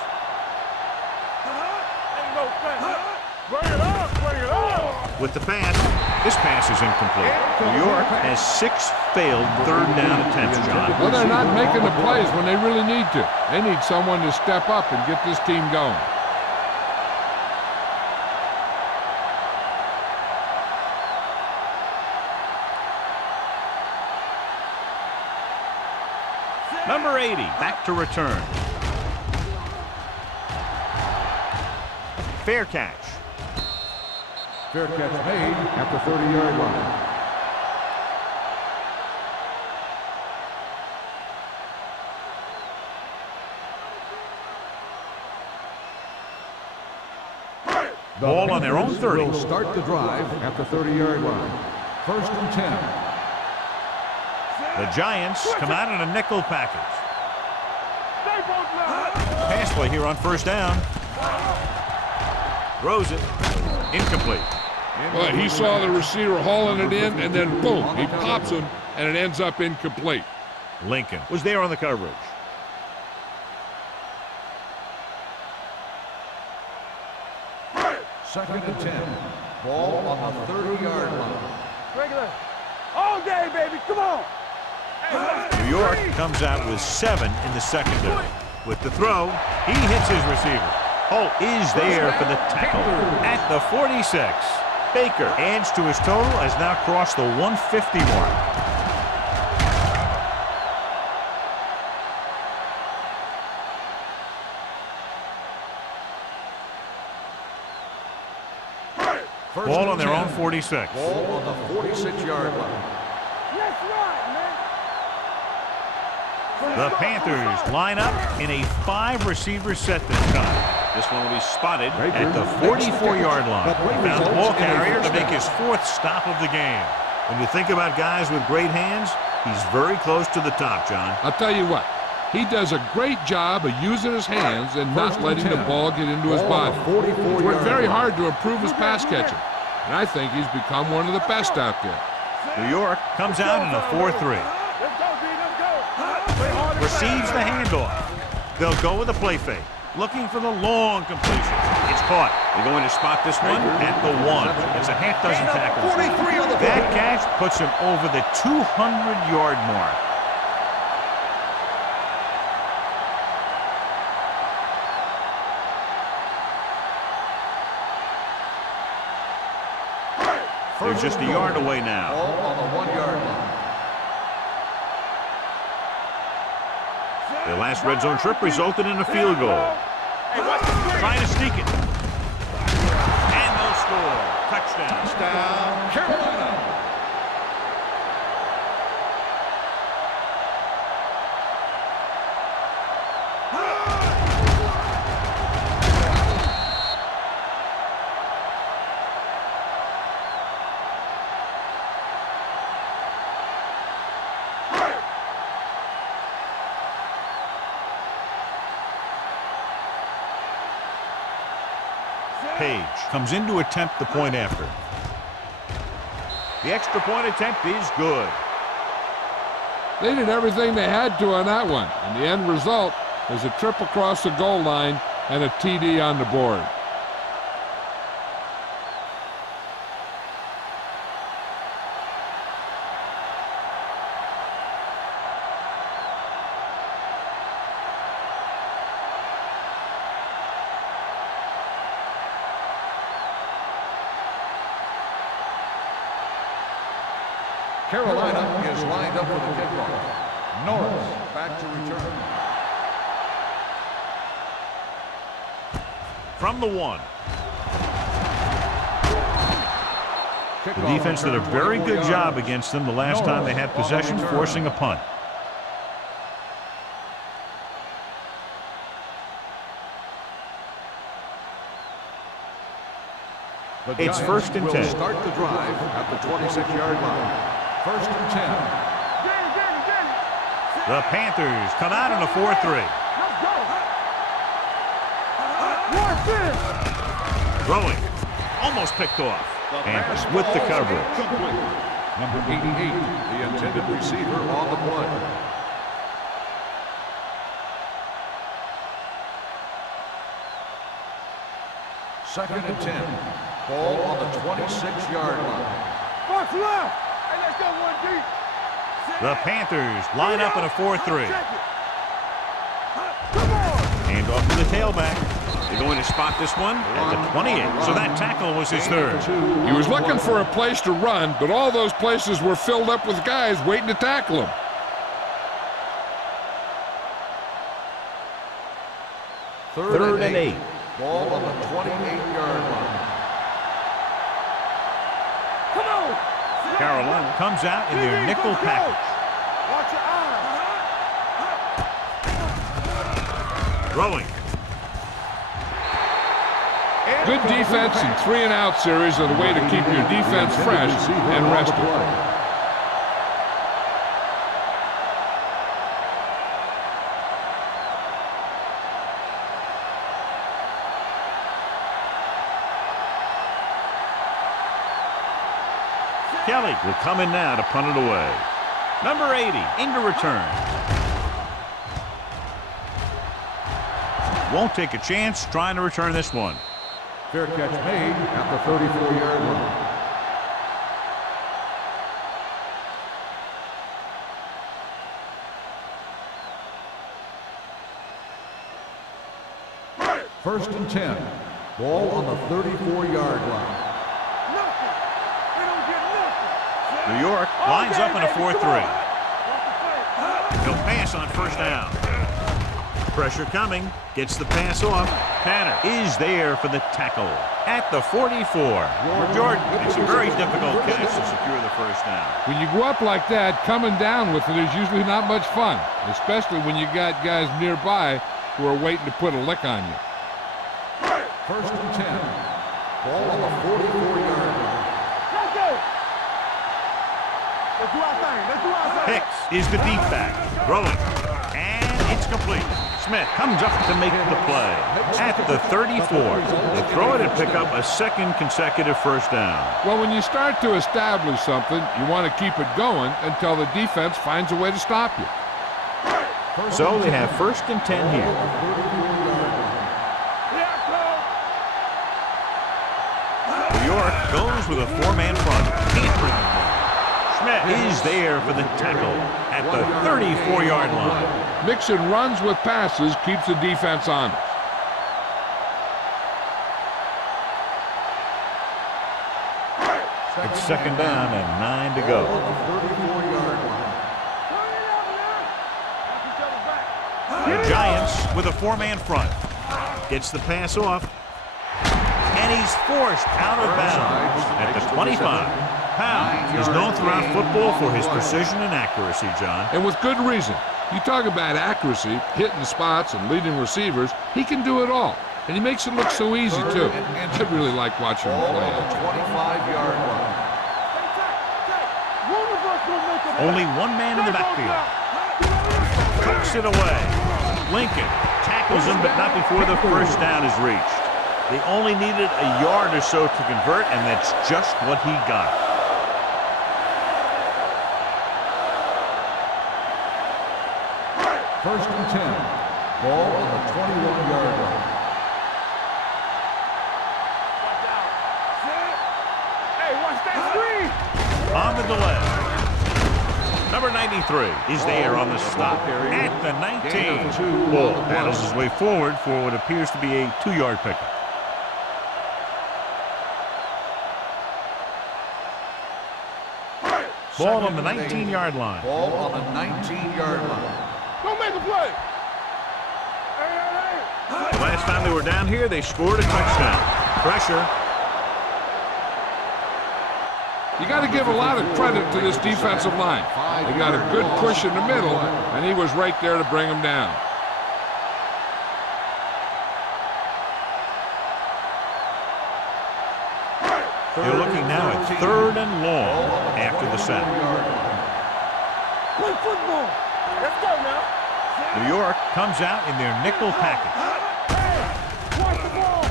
Bring it up. With the pass, this pass is incomplete. New York has 6 failed 3rd down attempts, John. Well, they're not making the plays when they really need to. They need someone to step up and get this team going. Number 80, back to return. Fair catch. Fair catch made at the 30-yard line. Ball on their own 30. Will start the drive at the 30-yard line. 1st and 10. The Giants come out in a nickel package. Pass play here on 1st down. Throws it. Incomplete. Well, he saw the receiver hauling it in, and then boom, he pops him, and it ends up incomplete. Lincoln was there on the coverage. Second and 10. Ball on the 30-yard line. Regular. All day, baby. Come on. New York comes out with 7 in the secondary. With the throw, he hits his receiver. Holt is there for the tackle at the 46. Baker adds to his total, has now crossed the 150 mark. Ball on their own 46. Ball on the 46-yard line. Let's ride, man. The Panthers line up in a 5-receiver set this time. This one will be spotted at the 44-yard line. He found the ball carrier to make his 4th stop of the game. When you think about guys with great hands, he's very close to the top, John. I'll tell you what, he does a great job of using his hands and not letting the ball get into his body. He's worked very hard to improve his pass catching, and I think he's become one of the best out there. New York comes out in a 4-3. Let's go, D. Let's go. Receives the handoff. They'll go with a play fake, looking for the long completion. It's caught. They're going to spot this one at the 1. It's a half dozen tackles. That catch puts him over the 200-yard mark. They're just a yard away now. Ball on the 1-yard line. The last red zone trip resulted in a field goal. Trying to sneak it. And they'll score. Touchdown. Touchdown, Carolina. Page comes in to attempt the point after. The extra point attempt is good. They did everything they had to on that one, and the end result was a trip across the goal line and a TD on the board. Carolina is lined up for the kickoff. Norris back to return. From the 1. The defense did a very good job against them the last time they had possession, forcing a punt. It's 1st and 10. Start the drive at the 26-yard line. 1st and 10. The Panthers come out in a 4-3. Throwing. Almost picked off. And with the coverage. Number 88, the intended receiver on the play. Second and 10. Ball on the 26-yard line. Box left. Hey, let's go one deep. The Panthers line up in a 4-3. Come on. And off to the tailback. They're going to spot this one at the 28. So that tackle was his 3rd. He was looking for a place to run, but all those places were filled up with guys waiting to tackle him. Third and 8. Ball on the 28-yard line. Come on. Carolina comes out in their nickel package. Watch your eyes. Throwing. Good defense and 3-and-out series are the way to keep your defense fresh and rested. Kelly will come in now to punt it away. Number 80 into return. Won't take a chance trying to return this one. Fair catch made at the 34-yard line. First and 10. Ball on the 34-yard line. New York lines up in a 4-3. He'll pass on 1st down. Pressure coming. Gets the pass off. Tanner is there for the tackle at the 44. Jordan makes a very difficult catch to secure the 1st down. When you go up like that, coming down with it is usually not much fun, especially when you got guys nearby who are waiting to put a lick on you. First and 10. Ball on the 44-yard line. Let's go. Let's do our thing. Let's do our thing. Hicks is the deep back. Throwing. And it's complete. Smith comes up to make the play at the 34. They throw it and pick up a 2nd consecutive 1st down. Well, when you start to establish something, you want to keep it going until the defense finds a way to stop you. So they have 1st and 10 here. New York goes with a 4-man front. Can't bring him down. Schmidt is there for the tackle at the 34-yard line. Mixing runs with passes keeps the defense honest. It's 2nd down and 9 to go. The Giants with a 4-man front. Gets the pass off. And he's forced out of bounds at the 25. Powell is known throughout football for his precision and accuracy, John. And with good reason. You talk about accuracy, hitting spots, and leading receivers. He can do it all. And he makes it look so easy, too. I really like watching him play. 25-yard line. Only one man in the backfield. Tucks it away. Lincoln tackles him, but not before the first down is reached. They only needed a yard or so to convert, and that's just what he got. First and 10. Ball on the 21-yard line. On the delay. Number 93 is there on the stop at the 19. Ball battles his way forward for what appears to be a 2-yard pickup. Ball on the 19-yard line. Ball on the 19-yard line. Don't make a play. Last time they were down here, they scored a touchdown. Pressure. You got to give a lot of credit to this defensive line. They got a good push in the middle, and he was right there to bring him down. You're looking now at 3rd and long after the sack. Play football. Let's go now. New York comes out in their nickel package. Watch the ball.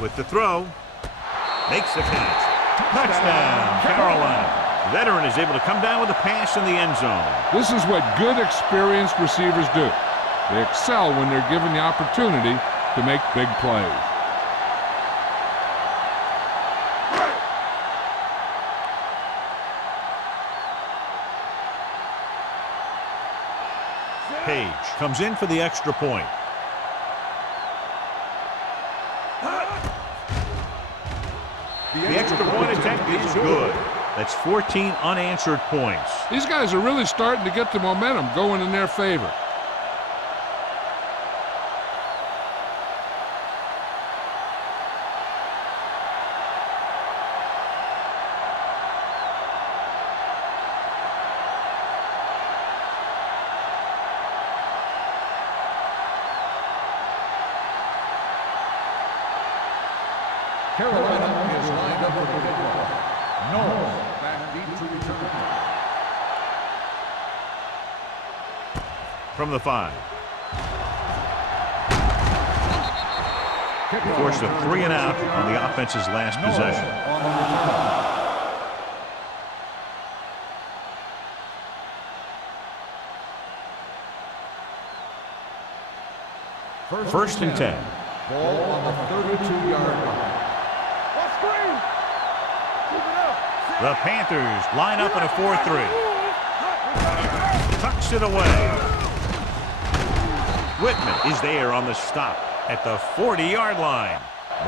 With the throw, makes the catch. Touchdown, Carolina. The veteran is able to come down with a pass in the end zone. This is what good, experienced receivers do. They excel when they're given the opportunity to make big plays. Page comes in for the extra point. The extra point attempt is good. That's 14 unanswered points. These guys are really starting to get the momentum going in their favor. Carolina is lined up for the kickoff. Knowles back deep to return. From the 5. Forced a 3 and out on the offense's last possession. First and 10. Ball on the 32-yard line. The Panthers line up in a 4-3. Tucks it away. Whitman is there on the stop at the 40-yard line.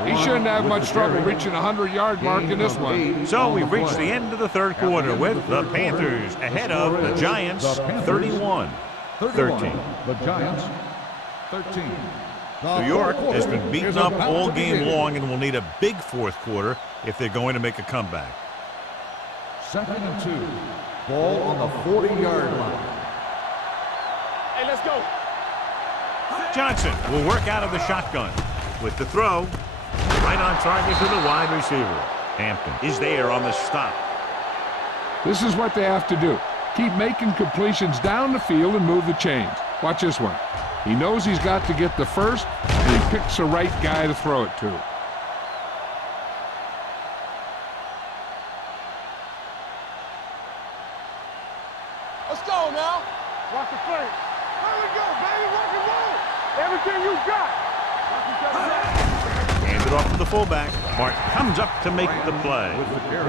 He shouldn't have much trouble reaching the 100-yard mark in this one. So we've reached the end of the third quarter with the Panthers ahead of the Giants 31-13. The Giants 13. New York has been beaten up all game long and will need a big fourth quarter if they're going to make a comeback. 2nd and 2. Ball on the 40-yard line. Hey, let's go. Johnson will work out of the shotgun with the throw. Right on target to the wide receiver. Hampton is there on the stop. This is what they have to do. Keep making completions down the field and move the chains. Watch this one. He knows he's got to get the first, and he picks the right guy to throw it to. Let's go now. Watch the play. There we go, baby. Rock and roll. Everything you got. Hands it off to the fullback. Martin comes up to make the play.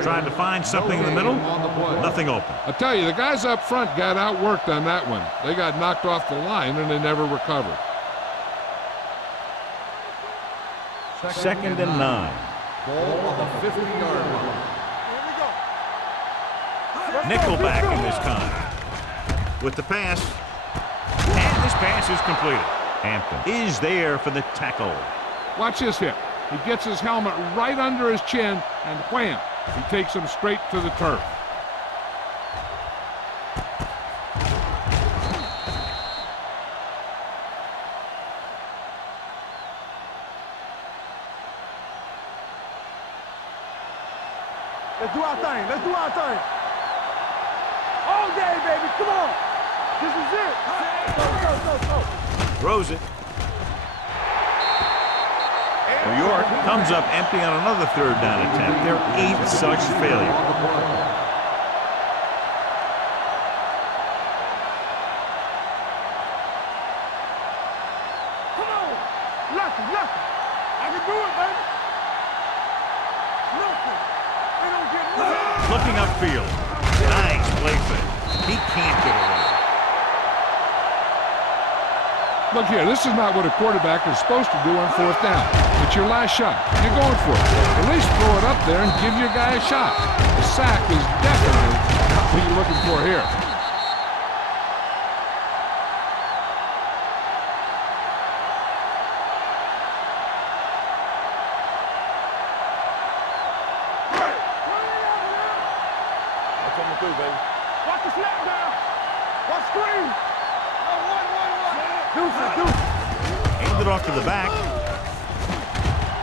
Trying to find something in the middle. Nothing open. I tell you, the guys up front got outworked on that one. They got knocked off the line, and they never recovered. 2nd and 9. Ball on the 50-yard line. Nickelback in this time. With the pass. And this pass is completed. Hampton is there for the tackle. Watch this hit. He gets his helmet right under his chin, and wham! He takes him straight to the turf. Let's do our thing. Let's do our thing. All day, baby. Come on. This is it. Go. Throws it. New York comes up empty on another third down attempt. Their 8th such failure. Come on. Lucky. I can do it, baby. Nothing. They don't get nothing. Looking upfield. Nice play fake. He can't get away. Look here, this is not what a quarterback is supposed to do on 4th down. It's your last shot. You're going for it. At least throw it up there and give your guy a shot. The sack is definitely what you're looking for here. That's coming through, baby. Watch the snap down. Watch screen. Deuce. Handed off to the back.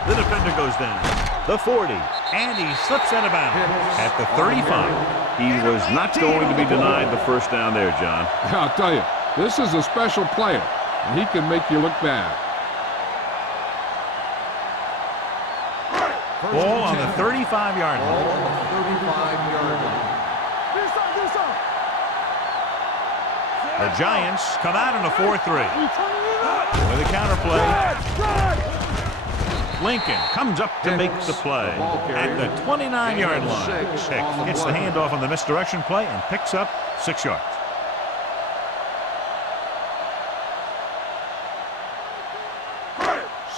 The defender goes down. The 40. And he slips out of bounds at the 35. He was not going to be denied the first down there, John. I'll tell you, this is a special player, and he can make you look bad. Ball on the 35-yard line. Do something. The Giants come out in a 4-3. With a counter play. Lincoln comes up to make the play at the 29-yard line. Pick gets the handoff on the misdirection play and picks up 6 yards.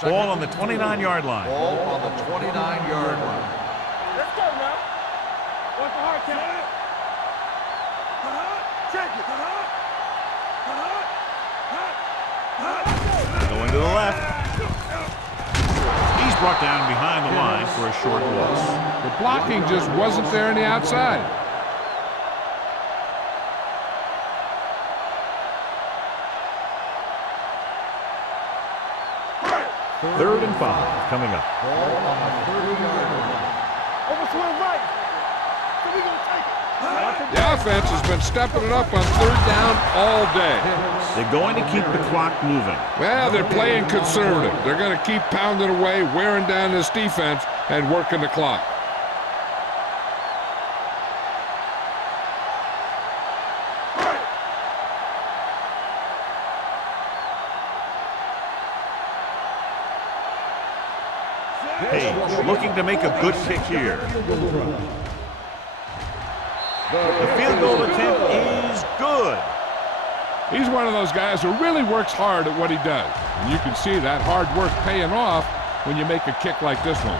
Ball on the 29-yard line. Ball on the 29-yard line. Let's go now. What's the hard count? Check it. Going to the left. He's brought down behind the line for a short loss. The blocking just wasn't there on the outside. Third and 5 coming up. Ball on the 30-yard line. Overswing right. So we gonna take it. The offense has been stepping it up on 3rd down all day. They're going to keep the clock moving. Well, they're playing conservative. They're going to keep pounding away, wearing down this defense, and working the clock. Page looking to make a good kick here. The field goal attempt is good. He's one of those guys who really works hard at what he does. And you can see that hard work paying off when you make a kick like this one.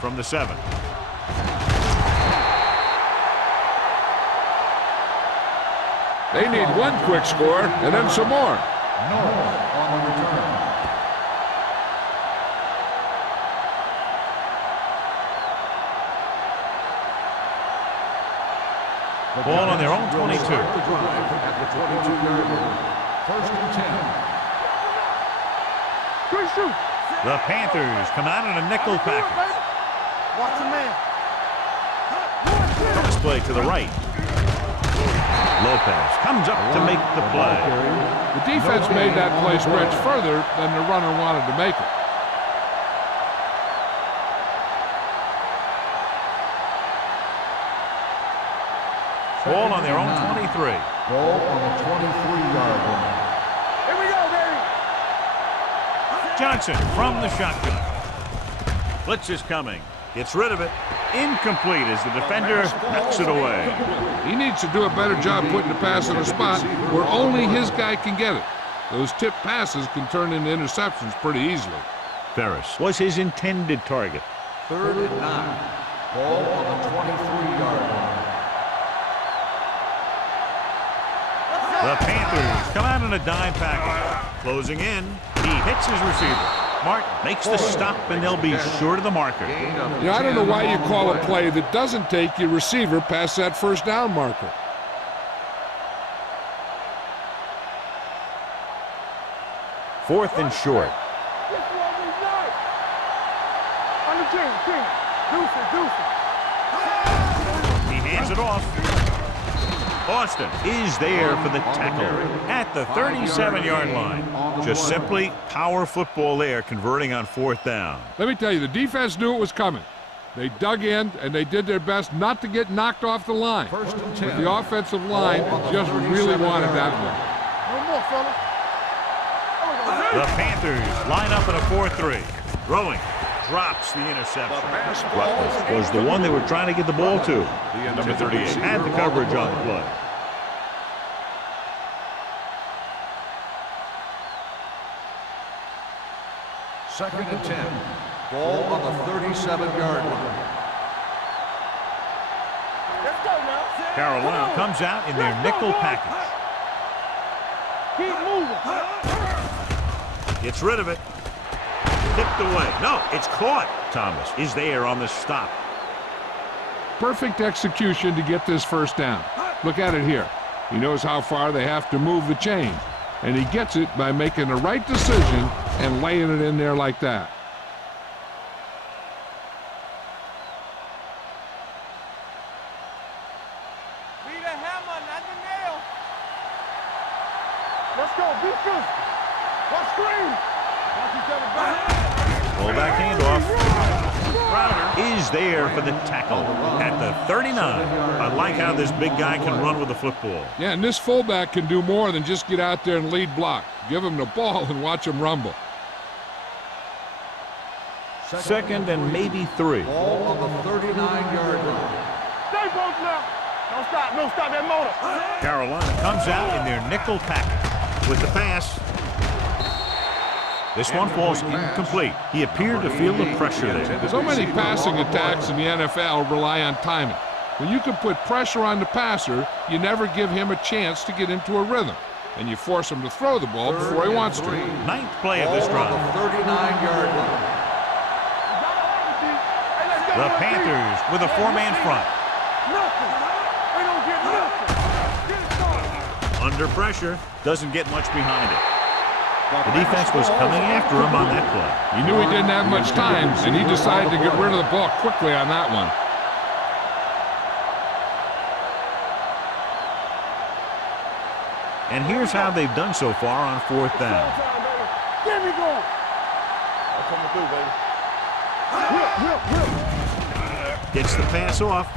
From the 7. They need one quick score and then some more. North on the return. Ball on their own 22. Start the drive at the 22-yard line. 1st and 10. Good shoot. The Panthers come out in a nickel package. Watch the man. Cross play to the right. Lopez comes up to make the play. The defense made that play stretch further than the runner wanted to make it. Ball on their own 23. Ball on the 23-yard line. Here we go, baby. Johnson from the shotgun. Blitz is coming. Gets rid of it. Incomplete as the defender knocks it away. He needs to do a better job putting the pass in a spot where only his guy can get it. Those tip passes can turn into interceptions pretty easily. Ferris was his intended target. 3rd and 9. Ball on the 23-yard line. The Panthers come out in a dime package. Closing in. He hits his receiver. Martin makes the stop, and they'll be short of the marker. Yeah, I don't know why you call a play that doesn't take your receiver past that first down marker. Fourth and short. He hands it off. Austin is there for the tackle at the 37-yard line. Just simply power football there, converting on 4th down. Let me tell you, the defense knew it was coming. They dug in, and they did their best not to get knocked off the line. But the offensive line just really wanted that one. The Panthers line up in a 4-3. Throwing. Drops the interception. Rutledge was the one they were trying to get the ball to. Number 38 had the coverage on the play. Second and 10. Ball on the 37-yard line. Carolina comes out in their nickel package. Keep moving. Gets rid of it. Tipped away. No, it's caught. Thomas is there on the stop. Perfect execution to get this first down. Look at it here. He knows how far they have to move the chain, and he gets it by making the right decision and laying it in there like that. Be the hammer, not the nail. Let's go, beat this. Watch screen. Watch each other back. Fullback handoff. Crowder is there for the tackle at the 39. I like how this big guy can run with the football. Yeah, and this fullback can do more than just get out there and lead block. Give him the ball and watch him rumble. Second and maybe 3. Ball on the 39-yard line. Stay both left. Don't stop that motor. Carolina comes out in their nickel package with the pass. This one falls incomplete. He appeared to feel the pressure there. So many passing attacks in the NFL rely on timing. When you can put pressure on the passer, you never give him a chance to get into a rhythm, and you force him to throw the ball before he wants to. 9th play of this drive. Ball on the 39-yard line. The Panthers with a 4-man front. Nothing. They don't get nothing. Get it started. Under pressure, doesn't get much behind it. The defense was coming after him on that play. He knew he didn't have much time, and he decided to get rid of the ball quickly on that one. And here's how they've done so far on 4th down. Get me going. I'm coming through, baby. Whip. Gets the pass off.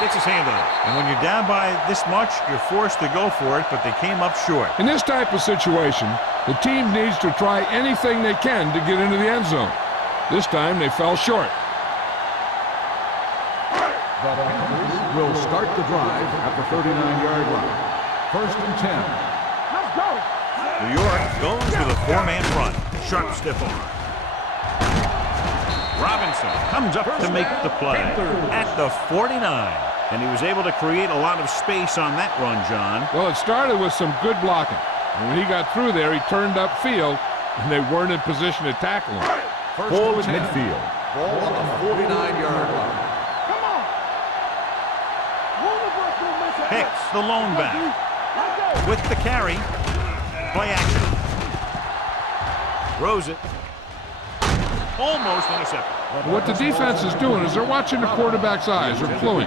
Gets his hand on it. And when you're down by this much, you're forced to go for it, but they came up short. In this type of situation, the team needs to try anything they can to get into the end zone. This time, they fell short. The Panthers will start the drive at the 39-yard line. 1st and 10. Let's go. New York goes with a 4-man front. Sharp stiff arm. Robinson comes up to make the play at the 49. And he was able to create a lot of space on that run, John. Well, it started with some good blocking. And when he got through there, he turned upfield, and they weren't in position to tackle him. Ball at midfield. Ball on the 49-yard line. Come on. Hicks, the lone back. With the carry. Play action. Throws it. Almost intercepted. What the defense is doing is they're watching the quarterback's eyes. They're cluing.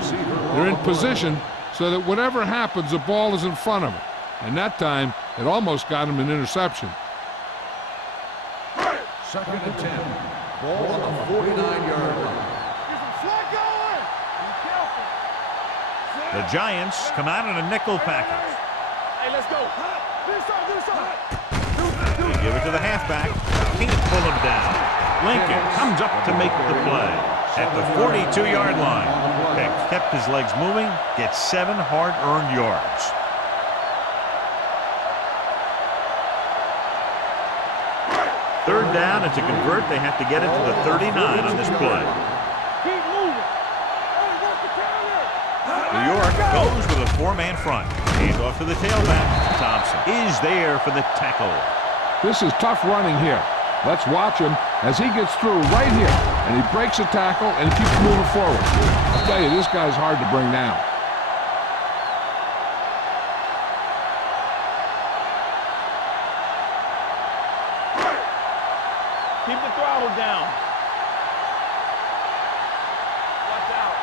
They're in position so that whatever happens, the ball is in front of them. And that time, it almost got him an interception. 2nd and 10. Ball on the 49-yard line. The Giants come out in a nickel package. Hey, let's go. They give it to the halfback. can't pull him down. Lincoln comes up to make the play at the 42-yard line. Peck kept his legs moving, gets 7 hard-earned yards. Third down, and to convert, they have to get it to the 39 on this play. Keep moving. Hey, work the carrier. New York goes with a 4-man front. Hand off to the tailback. Thompson is there for the tackle. This is tough running here. Let's watch him as he gets through right here, and he breaks a tackle and keeps moving forward. I'll tell you, this guy's hard to bring down. Keep the throttle down. Watch out.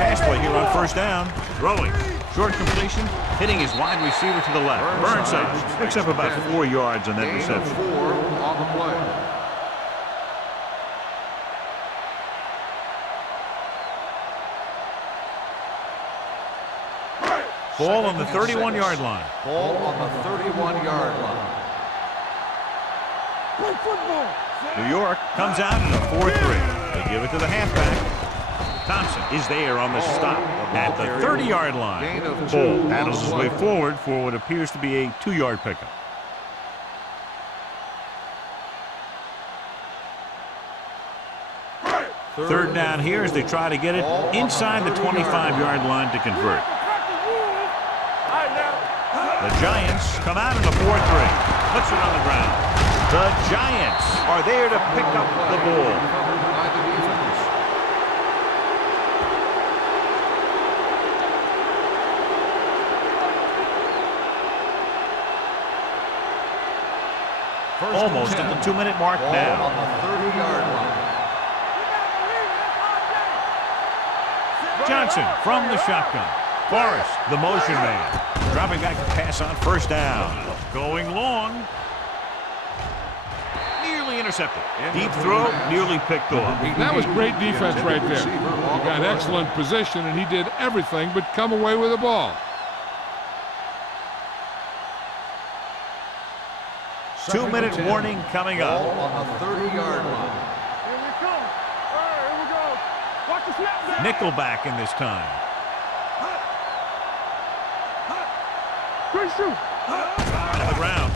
Pass play here on first down. Throwing. Short completion. Hitting his wide receiver to the left. Burnside picks up about 4 yards on that reception. 4 on the play. Ball on the 31-yard line. Ball on the 31-yard line. Play football. New York comes out in a 4-3. They give it to the halfback. Thompson is there on the stop at the 30-yard line. Bull paddles his way forward for what appears to be a 2-yard pickup. Third down here as they try to get it inside the 25-yard line to convert. The Giants come out in a 4-3. Puts it on the ground. The Giants are there to pick up the ball. Almost at the 2-minute mark now. On the 30-yard line. Johnson from the shotgun. Forrest, the motion man. Dropping back to pass on first down. Going long. Nearly intercepted. Deep throw, nearly picked off. That was great defense right there. He got excellent position, and he did everything but come away with the ball. 2-minute warning coming up. Ball on the 30-yard line. Here we come. All right, here we go. Watch the snap back. Nickelback in this time. Great shoot. On the ground.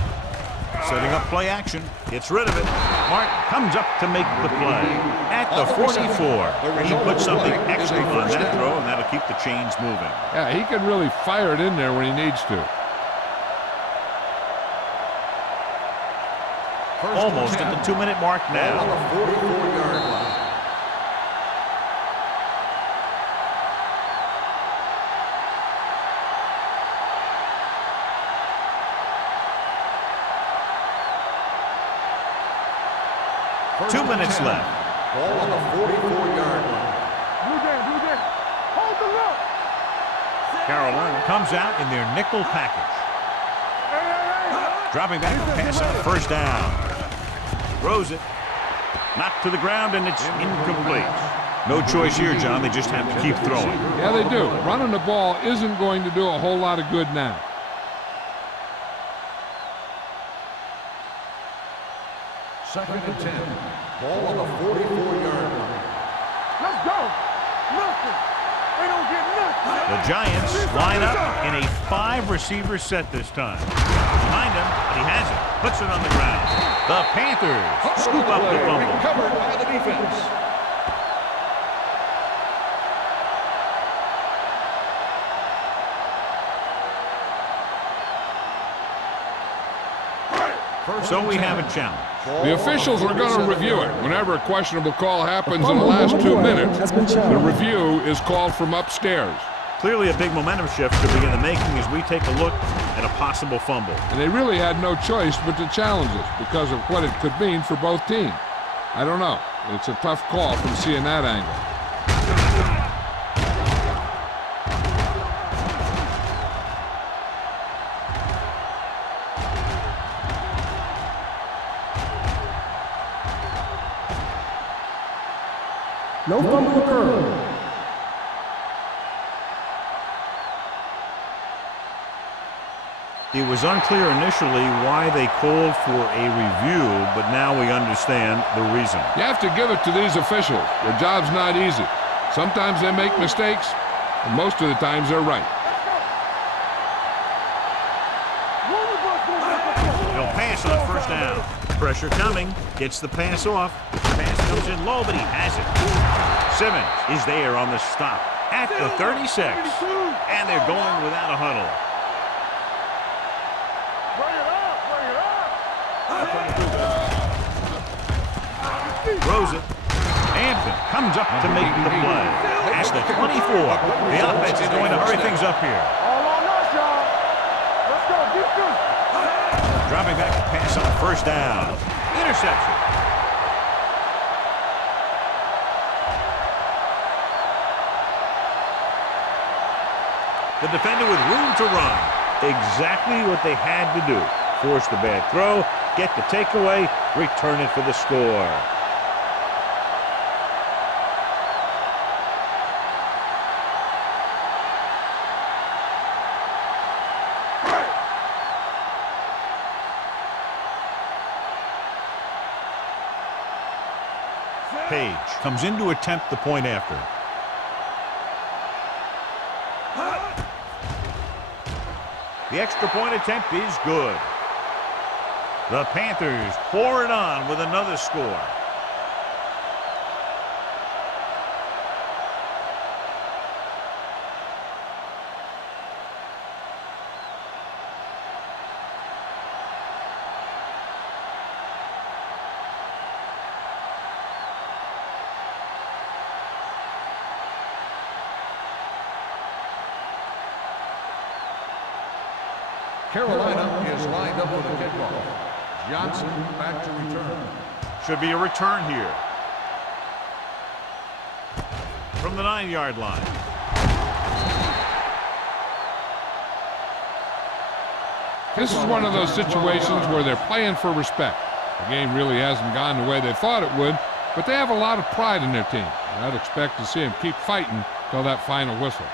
Setting up play action. Gets rid of it. Martin comes up to make the play. At the 44. He puts something extra on that throw, and that'll keep the chains moving. Yeah, he can really fire it in there when he needs to. Almost at the 2-minute mark now. On the 44-yard line. First 2 minutes 10. left. Ball on the 44-yard line. Blue game. Hold the look. Carolina comes out in their nickel package. Dropping back to pass on first down. Throws it. Knocked to the ground, and it's incomplete. No choice here, John. They just have to keep throwing. Yeah, they do. Running the ball isn't going to do a whole lot of good now. Second and 10. Ball on the 44-yard line. Let's go. Nothing. They don't get nothing. The Giants line up in a 5-receiver set this time. Behind him, but he has it. Puts it on the ground. The Panthers scoop up the fumble. Covered by the defense. So we have a challenge. The officials are going to review it. Whenever a questionable call happens in the last 2 minutes, the review is called from upstairs. Clearly a big momentum shift to begin the making as we take a look at a possible fumble. And they really had no choice but to challenge it because of what it could mean for both teams. I don't know. It's a tough call from seeing that angle. No fumble occurred. It was unclear initially why they called for a review, but now we understand the reason. You have to give it to these officials. Their job's not easy. Sometimes they make mistakes, and most of the times they're right. He'll pass on first down. Pressure coming. Gets the pass off. The pass comes in low, but he has it. Simmons is there on the stop at the 36. And they're going without a huddle. Throws it. Hampton comes up to make the play. That's the 24. The offense is going to hurry things up here. All on us, y'all. Let's go. Defense. Dropping back to pass on first down. Interception. The defender with room to run. Exactly what they had to do. Force the bad throw, get the takeaway, return it for the score. Page comes in to attempt the point after. The extra point attempt is good. The Panthers pour it on with another score. Carolina is lined up for the kickoff. Johnson back to return. Should be a return here. From the 9-yard line. This is one of those situations where they're playing for respect. The game really hasn't gone the way they thought it would, but they have a lot of pride in their team. And I'd expect to see them keep fighting till that final whistle.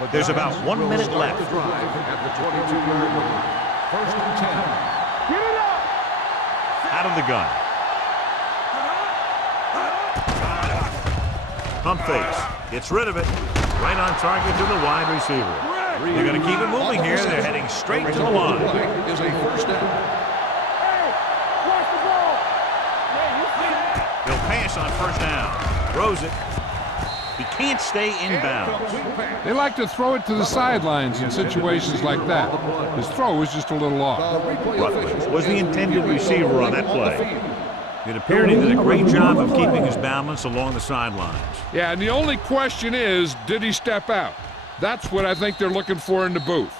But there's about 1 minute left. The drive at the 22-yard line. First and 10. Get it up. Out of the gun. Pump fakes. Gets rid of it. Right on target to the wide receiver. They're going to keep it moving here. They're heading straight to the line. Is a first down. Hey, watch the ball. Yeah, you see it. He'll pass on first down. Throws it. He can't stay inbounds. They like to throw it to the sidelines in situations like that. His throw was just a little off. Rutledge was the intended receiver on that play. It appeared he did a great job of keeping his balance along the sidelines. Yeah, and the only question is, did he step out? That's what I think they're looking for in the booth.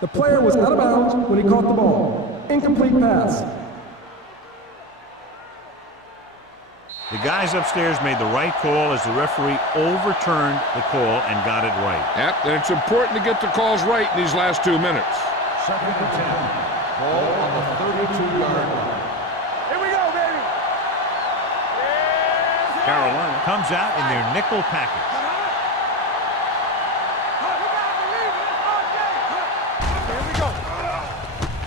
The player was out of bounds when he caught the ball. Incomplete pass. The guys upstairs made the right call as the referee overturned the call and got it right. Yep, and it's important to get the calls right in these last 2 minutes. Second and 10. Ball on the 32-yard line. Here we go, baby. Yes, Carolina comes out in their nickel package.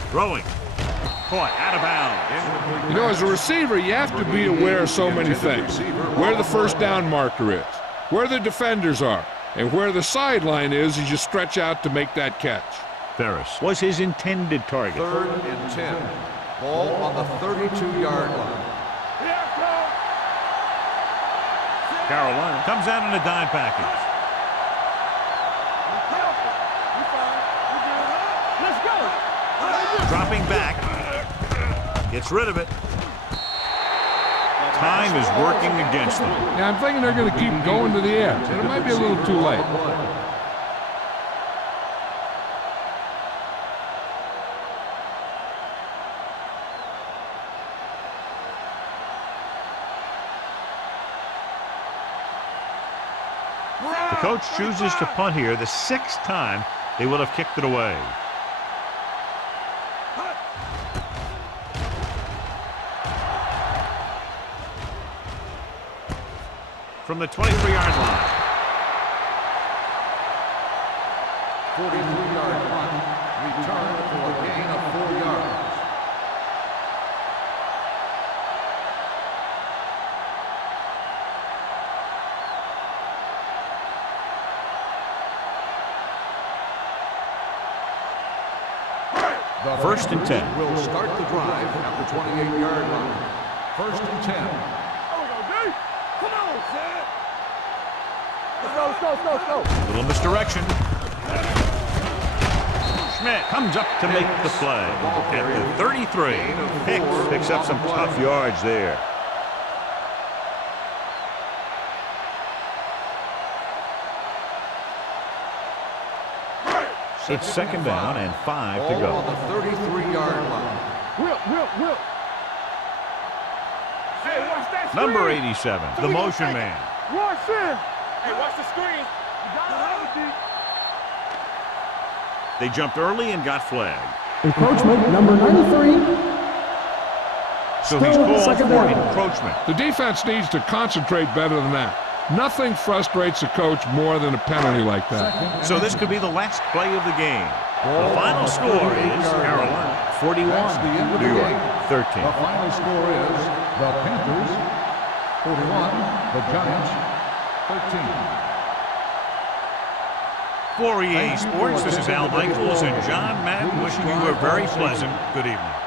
Throwing. Caught out of bounds. You know, as a receiver, you have to be aware of so many things. Where the first down marker is, where the defenders are, and where the sideline is as you stretch out to make that catch. Ferris was his intended target. Third and 10. Ball on the 32-yard line. Carolina comes out in a dime package. let's go. Dropping back. Gets rid of it. Time is working against them. Yeah, I'm thinking they're going to keep going to the edge, and it might be a little too late. The coach chooses to punt here the 6th time they would have kicked it away. from the 23-yard line. 43-yard punt, return for a gain of 4 yards. The First and 10. Will start the drive at the 28-yard line. First and 10. There we go, D. Come on, Sam. Let's go. Little misdirection. Schmidt comes up to make the play. At the 33. Hicks picks up some tough yards there. It's second down and 5 to go. On the 33-yard line. Will. Hey, watch that screen. Number 87, the motion man. Watch him. Hey, watch the screen. You got it, D. They jumped early and got flagged. Encroachment, number 93. So he's Still called second for down. encroachment. The defense needs to concentrate better than that. Nothing frustrates a coach more than a penalty like that. So this could be the last play of the game. The final score is Carolina 41, That's the end of the New York game. 13. The final score is the Panthers 41, the Giants 13. For EA Sports, this is Al Michaels and John Madden wishing you a very pleasant good evening.